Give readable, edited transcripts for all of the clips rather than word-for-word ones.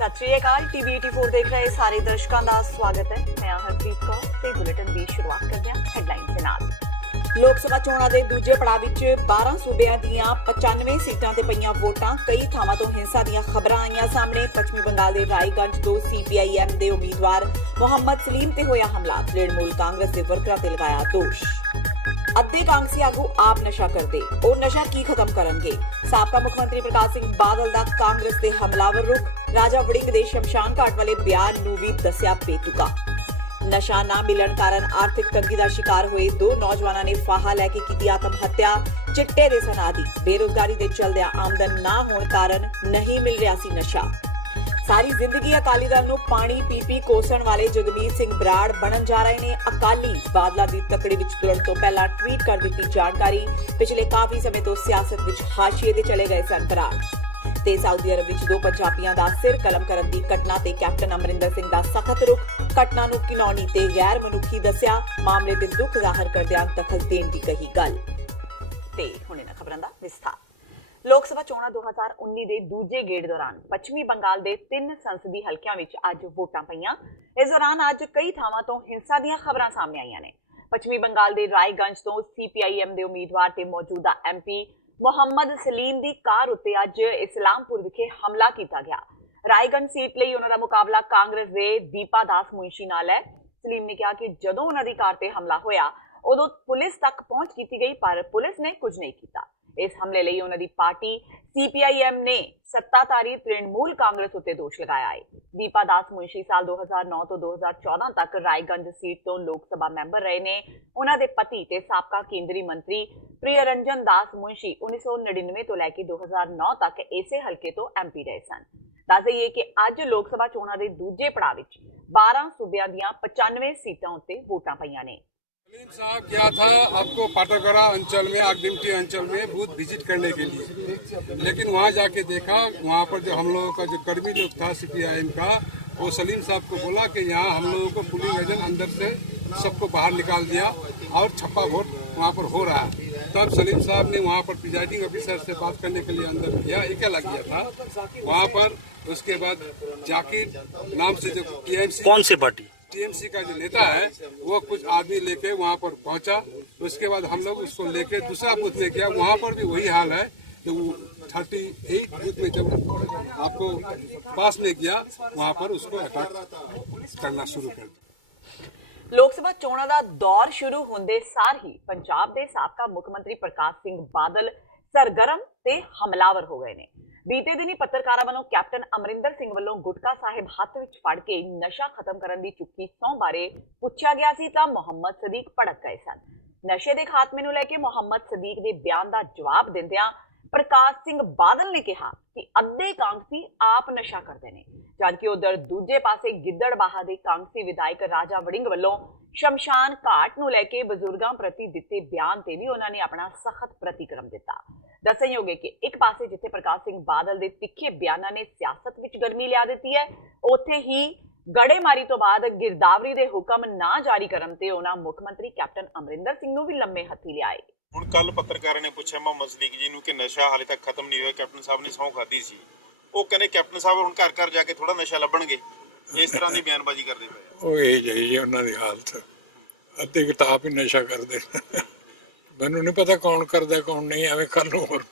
सत श्री अकाल। टीवी 84 देख रहे सारे दर्शकों का स्वागत है। मैं हरप्रीत कौर ते बुलेटिन की शुरुआत करते हैं हेडलाइन के नाल। लोक सभा चोणां दे दूजे पड़ाव विच 12 सूबਿਆਂ ਦੀਆਂ 95 सीटां ते पईयां वोटां। कई ਥਾਵਾਂ ਤੋਂ ਹਿੰਸਾ ਦੀਆਂ ਖਬਰਾਂ ਆਈਆਂ ਸਾਹਮਣੇ। ਪੱਛਮੀ ਬੰਗਾਲ ਦੇ ਰਾਏਗੰਜ ਤੋਂ CPIM ਦੇ ਉਮੀਦਵਾਰ ਮੁਹੰਮਦ ਸਲੀਮ ਤੇ ਹੋਇਆ ਹਮਲਾ। ਤ੍ਰਿਣਮੂਲ ਕਾਂਗਰਸ ਦੇ ਵਰਕਰਾਂ ਤੇ ਲਗਾਇਆ ਦੋਸ਼। ਅੱਧੇ ਕਾਂਗਰਸੀ ਆਗੂ ਆਪ ਨਸ਼ਾ ਕਰਦੇ, ਉਹ ਨਸ਼ਾ ਕੀ ਖਤਮ ਕਰਨਗੇ? ਸਾਬਕਾ ਮੁੱਖ ਮੰਤਰੀ ਪ੍ਰਕਾਸ਼ ਸਿੰਘ ਬਾਦਲ ਦਾ ਕਾਂਗਰਸ ਦੇ ਹਮਲਾਵਰ ਰੁਖ। ਰਾਜਾ ਵੜਿੰਗ ਦੇ ਸ਼ਮਸ਼ਾਨ ਘਾਟ ਵਾਲੇ ਬਿਆਨ ਨੂੰ ਵੀ ਦੱਸਿਆ ਬੇਤੁਕਾ। ਨਸ਼ਾ ਨਾ ਮਿਲਣ ਕਾਰਨ ਆਰਥਿਕ ਤੰਗੀ ਦਾ ਸ਼ਿਕਾਰ ਹੋਏ 2 ਨੌਜਵਾਨਾਂ ਨੇ ਫਾਹਾ ਲੈ ਕੇ ਕੀਤੀ ਆਤਮ ਹੱਤਿਆ। ਚਿੱਟੇ ਦੇ ਸਨਾਦੀ ਬੇਰੁਜ਼ਗਾਰੀ ਦੇ ਚਲਦਿਆਂ ਆਮਦਨ ਨਾ ਹੋਣ ਕਾਰਨ ਨਹੀਂ ਮਿਲ ਰਿਹਾ ਸੀ ਨਸ਼ਾ। ਸਾਰੀ ਜ਼ਿੰਦਗੀ ਅਕਾਲੀ ਦਲ ਨੂੰ ਪਾਣੀ ਪੀ ਕੋਸਣ ਵਾਲੇ ਜਗਮੀਤ ਸਿੰਘ ਬਰਾੜ ਬਣਨ ਜਾ ਰਹੇ ਨੇ ਅਕਾਲੀ। ਬਾਦਲਾਂ ਦੀ ਤਕੜੀ ਵਿੱਚ ਤੁਰਨ ਤੋਂ ਪਹਿਲਾਂ ਟਵੀਟ ਕਰ ਦਿੱਤੀ ਜਾਣਕਾਰੀ। ਪਿਛਲੇ ਕਾਫੀ ਸਮੇਂ ਤੋਂ ਸਿਆਸਤ ਵਿੱਚ ਹਾਸ਼ੀਏ ਤੇ ਚਲੇ ਗਏ ਸਨ ਬਰਾੜ। ਤੇ ਸਾਊਦੀ ਅਰਬ ਵਿੱਚ 2 ਪੰਜਾਬੀਆਂ ਦਾ ਸਿਰ ਕਲਮ ਕਰਨ ਦੀ ਘਟਨਾ ਤੇ ਕੈਪਟਨ ਅਮਰਿੰਦਰ ਸਿੰਘ ਦਾ ਸਖਤ ਰੁਖ। ਘਟਨਾ ਨੂੰ ਘਿਨੌਣੀ ਤੇ ਗੈਰ ਮਨੁੱਖੀ ਦੱਸਿਆ। ਮਾਮਲੇ ਤੇ ਦੁੱਖ ਜ਼ਾਹਰ ਕਰਦਿਆਂ ਦਖਲ ਦੇਣ ਦੀ ਕਹੀ ਗੱਲ। ਤੇ ਹੁਣ ਇਹਨਾਂ ਖਬਰਾਂ ਦਾ ਵਿਸਥਾਰ। ਲੋਕ ਸਭਾ ਚੋਣਾਂ 2019 ਦੇ ਦੂਜੇ ਗੇੜ ਦੌਰਾਨ ਪੱਛਮੀ ਬੰਗਾਲ ਦੇ 3 ਸੰਸਦੀ ਹਲਕਿਆਂ ਵਿੱਚ ਅੱਜ ਵੋਟਾਂ ਪਈਆਂ। ਇਸ ਦੌਰਾਨ ਅੱਜ ਕਈ ਥਾਵਾਂ ਤੋਂ ਹਿੰਸਾ ਦੀਆਂ ਖਬਰਾਂ ਸਾਹਮਣੇ ਆਈਆਂ ਨੇ। ਪੱਛਮੀ ਬੰਗਾਲ ਦੇ ਰਾਏਗੰਜ ਤੋਂ CPIM ਦੇ ਉਮੀਦਵਾਰ ਤੇ ਮੌਜੂਦਾ MP ਮੁਹੰਮਦ ਸਲੀਮ ਦੀ ਕਾਰ ਉੱਤੇ ਅੱਜ ਇਸਲਾਮਪੁਰ ਵਿਖੇ ਹਮਲਾ ਕੀਤਾ ਗਿਆ। ਰਾਏਗੰਜ ਸੀਟ ਲਈ ਉਹਨਾਂ ਦਾ ਮੁਕਾਬਲਾ ਕਾਂਗਰਸ ਦੇ ਦੀਪਾ ਦਾਸ ਮੁੰਸ਼ੀ ਨਾਲ ਹੈ। ਸਲੀਮ ਨੇ ਕਿਹਾ ਕਿ ਜਦੋਂ ਉਹਨਾਂ ਦੀ ਕਾਰ ਤੇ ਹਮਲਾ ਹੋਇਆ ਉਦੋਂ ਪੁਲਿਸ ਤੱਕ ਪਹੁੰਚ ਕੀਤੀ ਗਈ ਪਰ ਪੁਲਿਸ ਨੇ ਕੁਝ ਨਹੀਂ ਕੀਤਾ। ਇਸ ਹਮਲੇ ਲਈ ਉਹਨਾਂ ਦੀ ਪਾਰਟੀ CPIM ਨੇ ਸੱਤਾਧਾਰੀ ਤ੍ਰਿਣਮੂਲ ਕਾਂਗਰਸ ਉੱਤੇ ਦੋਸ਼ ਲਗਾਇਆ ਹੈ। ਦੀਪਾ ਦਾਸ ਮੁੰਸ਼ੀ ਸਾਲ 2009 ਤੋਂ 2014 ਤੱਕ ਰਾਏਗੰਜ ਸੀਟ ਤੋਂ ਲੋਕ ਸਭਾ ਮੈਂਬਰ ਰਹੇ ਨੇ। ਉਹਨਾਂ ਦੇ ਪਤੀ ਤੇ ਸਾਬਕਾ ਕੇਂਦਰੀ ਮੰਤਰੀ ਪ੍ਰਿਯਰੰਜਨ ਦਾਸ ਮੁੰਸ਼ੀ 1999 ਤੋਂ ਲੈ ਕੇ 2009 ਤੱਕ ਇਸੇ ਹਲਕੇ ਤੋਂ MP ਰਹੇ ਸਨ। ਦੱਸ ਦਈਏ ਕਿ ਅੱਜ ਲੋਕ ਸਭਾ ਚੋਣਾਂ ਦੇ ਦੂਜੇ ਪੜਾਅ ਵਿੱਚ 12 ਸੂਬਿਆਂ ਦੀਆਂ 95 ਸੀਟਾਂ ਉੱਤੇ ਵੋਟਾਂ ਪਈਆਂ ਨੇ। सलीम साहब गया था आपको पाटागरा अंचल में आगडिमटी अंचल में बूथ विजिट करने के लिए, लेकिन वहाँ जाके देखा वहाँ पर जो हम लोगों का जो कर्मी लोग था CPIM का, वो सलीम साहब को बोला कि यहाँ हम लोगों को पुलिंग एजेंट अंदर से सबको बाहर निकाल दिया और छप्पा वोट वहाँ पर हो रहा है। तब सलीम साहब ने वहाँ पर प्रिजाइडिंग ऑफिसर से बात करने के लिए अंदर किया, अकेला किया था वहाँ पर। उसके बाद जाकिर नाम से जो TMC कौन सी पार्टी TMC का जो नेता है वो कुछ आदमी लेके वहाँ पर पहुंचा। उसके बाद हम लोग उसको लेके दूसरा बूथ में गया, वहाँ पर भी वही हाल है। तो 38 बूथ में जब आपको पास में गया वहाँ पर उसको अटैक करना शुरू कर दिया। ਲੋਕ ਸਭਾ ਚੋਣਾਂ ਦਾ ਦੌਰ ਸ਼ੁਰੂ ਹੁੰਦੇ ਸਾਰ ਹੀ ਪੰਜਾਬ ਦੇ ਸਾਬਕਾ ਮੁੱਖ ਮੰਤਰੀ ਪ੍ਰਕਾਸ਼ ਸਿੰਘ ਬਾਦਲ ਸਰਗਰਮ ਤੇ ਹਮਲਾਵਰ ਹੋ ਗਏ ਨੇ। ਬੀਤੇ ਦਿਨੀ ਪੱਤਰਕਾਰਾਂ ਵੱਲੋਂ ਕੈਪਟਨ ਅਮਰਿੰਦਰ ਸਿੰਘ ਵੱਲੋਂ ਗੁਟਕਾ ਸਾਹਿਬ ਹੱਥ ਵਿੱਚ ਫੜ ਕੇ ਨਸ਼ਾ ਖਤਮ ਕਰਨ ਦੀ ਚੁੱਕੀ ਸਹੁੰ ਬਾਰੇ ਪੁੱਛਿਆ ਗਿਆ ਸੀ ਤਾਂ ਮੁਹੰਮਦ ਸਦੀਕ ਭੜਕ ਗਏ ਸਨ। ਨਸ਼ੇ ਦੇ ਖਾਤਮੇ ਨੂੰ ਲੈ ਕੇ ਮੁਹੰਮਦ ਸਦੀਕ ਦੇ ਬਿਆਨ ਦਾ ਜਵਾਬ ਦਿੰਦਿਆਂ ਪ੍ਰਕਾਸ਼ ਸਿੰਘ ਬਾਦਲ ਨੇ ਕਿਹਾ ਕਿ ਅੱਧੇ ਕਾਂਗਰਸੀ ਆਪ ਨਸ਼ਾ ਕਰਦੇ ਨੇ, ਜਦਕਿ ਉਧਰ ਦੂਜੇ ਪਾਸੇ ਗਿੱਦੜਬਾਹਾ ਦੇ ਕਾਂਗਰਸੀ ਵਿਧਾਇਕ ਰਾਜਾ ਵੜਿੰਗ ਵੱਲੋਂ ਸ਼ਮਸ਼ਾਨ ਘਾਟ ਨੂੰ ਲੈ ਕੇ ਬਜ਼ੁਰਗਾਂ ਪ੍ਰਤੀ ਦਿੱਤੇ ਬਿਆਨ ਤੇ ਵੀ ਉਹਨਾਂ ਨੇ ਆਪਣਾ ਸਖਤ ਪ੍ਰਤੀਕਰਮ ਦਿੱਤਾ। ਦੱਸਣਯੋਗ ਹੈ ਕਿ ਇੱਕ ਪਾਸੇ ਜਿੱਥੇ ਪ੍ਰਕਾਸ਼ ਸਿੰਘ ਬਾਦਲ ਦੇ ਤਿੱਖੇ ਬਿਆਨਾਂ ਨੇ ਸਿਆਸਤ ਵਿੱਚ ਗਰਮੀ ਲਿਆ ਦਿੱਤੀ ਹੈ, ਉੱਥੇ ਹੀ ਗੜੇਮਾਰੀ ਤੋਂ ਬਾਅਦ ਗਿਰਦਾਵਰੀ ਦੇ ਹੁਕਮ ਨਾ ਜਾਰੀ ਕਰਨ ਤੇ ਉਹਨਾਂ ਮੁੱਖ ਮੰਤਰੀ ਕੈਪਟਨ ਅਮਰਿੰਦਰ ਸਿੰਘ ਨੂੰ ਵੀ ਲੰਮੇ ਹੱਥੀ ਲਿਆਏ। ਹੁਣ ਕੱਲ ਪੱਤਰਕਾਰਾਂ ਨੇ ਪੁੱਛਿਆ ਮੁਹੰਮਦ ਸਦੀਕ ਜੀ ਨੂੰ ਕਿ ਨਸ਼ਾ ਹਾਲੇ ਤੱਕ ਖਤਮ ਨਹੀਂ ਹੋਇਆ, ਕੈਪਟਨ ਸਾਹਿਬ ਨੇ ਸਹੁੰ ਖਾਧੀ ਸੀ। ਉਹ ਕਹਿੰਦੇ ਕੈਪਟਨ ਸਾਹਿਬ ਹੁਣ ਘਰ ਘਰ ਜਾ ਕੇ ਥੋੜਾ ਨਸ਼ਾ ਲੱਭਣਗੇ, ਇਸ ਤਰ੍ਹਾਂ ਦੀ ਬਿਆਨਬਾਜ਼ੀ ਕਰਦੇ ਪਏ। ਉਹ ਇਹ ਜਿਹੀ ਉਹਨਾਂ ਦੀ ਹਾਲਤ, ਅੱਧੇ ਕਿਤਾਬ ਹੀ ਨਸ਼ਾ ਕਰਦੇ। ਮੈਨੂੰ ਨਹੀਂ ਪਤਾ ਕੌਣ ਕਰਦਾ ਕੌਣ ਨਹੀਂ, ਐਵੇਂ ਕਰ ਲਓ। ਹੋਰ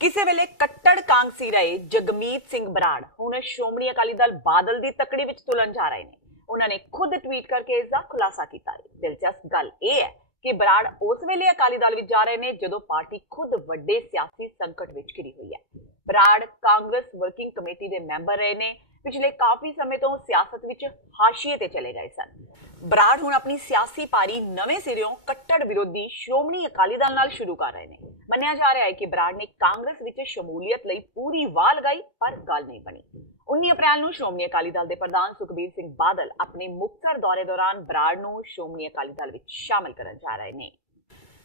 ਕਿਸੇ ਵੇਲੇ ਕੱਟੜ ਕਾਂਗਸੀ ਰਹੇ ਜਗਮੀਤ ਸਿੰਘ ਬਰਾੜ ਹੁਣ ਸ਼੍ਰੋਮਣੀ ਅਕਾਲੀ ਦਲ ਬਾਦਲ ਦੀ ਤਕੜੀ ਵਿੱਚ ਤੁਲਨ ਜਾ ਰਹੇ ਨੇ। ਉਹਨਾਂ ਨੇ ਖੁਦ ਟਵੀਟ ਕਰਕੇ ਇਸ ਦਾ ਖੁਲਾਸਾ ਕੀਤਾ ਹੈ। ਦਿਲਚਸਪ ਗੱਲ ਇਹ ਹੈ ਕਿ ਬਰਾੜ ਉਸ ਵੇਲੇ ਅਕਾਲੀ ਦਲ ਵਿੱਚ ਜਾ ਰਹੇ ਨੇ ਜਦੋਂ ਪਾਰਟੀ ਖੁਦ ਵੱਡੇ ਸਿਆਸੀ ਸੰਕਟ ਵਿੱਚ ਘਿਰੀ ਹੋਈ ਹੈ। ਬਰਾੜ ਕਾਂਗਰਸ ਵਰਕਿੰਗ ਕਮੇਟੀ ਦੇ ਮੈਂਬਰ ਰਹੇ ਨੇ। ਪਿਛਲੇ ਕਾਫੀ ਸਮੇਂ ਤੋਂ ਸਿਆਸਤ ਵਿੱਚ ਹਾਸ਼ੀਏ ਤੇ ਚਲੇ ਗਏ ਸਨ। ਬਰਾੜ ਹੁਣ ਆਪਣੀ ਸਿਆਸੀ ਪਾਰੀ ਨਵੇਂ ਸਿਰਿਓਂ ਕੱਟੜ ਵਿਰੋਧੀ ਸ਼੍ਰੋਮਣੀ ਅਕਾਲੀ ਦਲ ਨਾਲ ਸ਼ੁਰੂ ਕਰ ਰਹੇ ਨੇ। ਮੰਨਿਆ ਜਾ ਰਿਹਾ ਹੈ ਕਿ ਬਰਾੜ ਨੇ ਕਾਂਗਰਸ ਵਿੱਚ ਸ਼ਮੂਲੀਅਤ ਲਈ ਪੂਰੀ ਵਾਹ ਲਗਾਈ ਪਰ ਗੱਲ ਨਹੀਂ ਬਣੀ। 19 ਅਪ੍ਰੈਲ ਨੂੰ ਸ਼੍ਰੋਮਣੀ ਅਕਾਲੀ ਦਲ ਦੇ ਪ੍ਰਧਾਨ ਸੁਖਬੀਰ ਸਿੰਘ ਬਾਦਲ ਆਪਣੇ ਮੁਕਤਸਰ ਦੌਰੇ ਦੌਰਾਨ ਬਰਾੜ ਨੂੰ ਸ਼੍ਰੋਮਣੀ ਅਕਾਲੀ ਦਲ ਵਿੱਚ ਸ਼ਾਮਲ ਕਰਨ ਜਾ ਰਹੇ ਨੇ।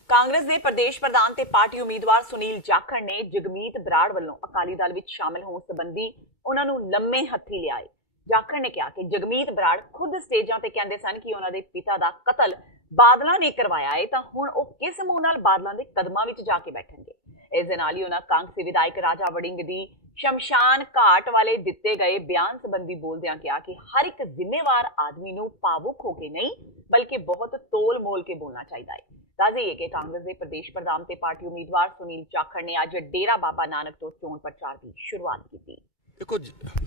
ਕਾਂਗਰਸ ਦੇ ਪ੍ਰਦੇਸ਼ ਪ੍ਰਧਾਨ ਤੇ ਪਾਰਟੀ ਉਮੀਦਵਾਰ ਸੁਨੀਲ ਜਾਖੜ ਨੇ ਜਗਮੀਤ ਬਰਾੜ ਵੱਲੋਂ ਅਕਾਲੀ ਦਲ ਵਿੱਚ ਸ਼ਾਮਲ ਹੋਣ ਸੰਬੰਧੀ ਉਹਨਾਂ ਨੂੰ ਲੰਮੇ ਹੱਥੀ ਲਿਆਏ। ਜਾਖੜ ਨੇ ਕਿਹਾ ਕਿ ਜਗਮੀਤ ਬਰਾੜ ਖੁਦ ਸਟੇਜਾਂ ਤੇ ਕਹਿੰਦੇ ਸਨ ਕਿ ਉਹਨਾਂ ਦੇ ਪਿਤਾ ਦਾ ਕਤਲ ਬਾਦਲਾਂ ਨੇ ਕਰਵਾਇਆ ਹੈ, ਤਾਂ ਹੁਣ ਉਹ ਕਿਸ ਮੂੰਹ ਨਾਲ ਬਾਦਲਾਂ ਦੇ ਕਦਮਾਂ ਵਿੱਚ ਜਾ ਕੇ ਬੈਠਣਗੇ। ਇਸ ਦੇ ਨਾਲ ਹੀ ਉਹਨਾਂ ਕਾਂਗਰਸੀ ਵਿਧਾਇਕ ਰਾਜਾ ਵੜਿੰਗ ਦੀ ਸ਼ਮਸ਼ਾਨ ਘਾਟ ਵਾਲੇ ਦਿੱਤੇ ਗਏ ਬਿਆਨ ਸੰਬੰਧੀ ਬੋਲਦਿਆਂ ਕਿਹਾ ਕਿ ਹਰ ਇੱਕ ਜ਼ਿੰਮੇਵਾਰ ਆਦਮੀ ਨੂੰ ਭਾਵੁਕ ਹੋ ਕੇ ਨਹੀਂ ਬਲਕਿ ਬਹੁਤ ਤੋਲ ਮੋਲ ਕੇ ਬੋਲਣਾ ਚਾਹੀਦਾ ਹੈ। ਦੱਸਦੇ ਹੈ ਕਿ ਕਾਂਗਰਸ ਦੇ ਪ੍ਰਦੇਸ਼ ਪ੍ਰਧਾਨ ਤੇ ਪਾਰਟੀ ਉਮੀਦਵਾਰ ਸੁਨੀਲ ਜਾਖੜ ਨੇ ਅੱਜ ਡੇਰਾ ਬਾਬਾ ਨਾਨਕ ਤੋਂ ਚੋਣ ਪ੍ਰਚਾਰ ਦੀ ਸ਼ੁਰੂਆਤ ਕੀਤੀ। देखो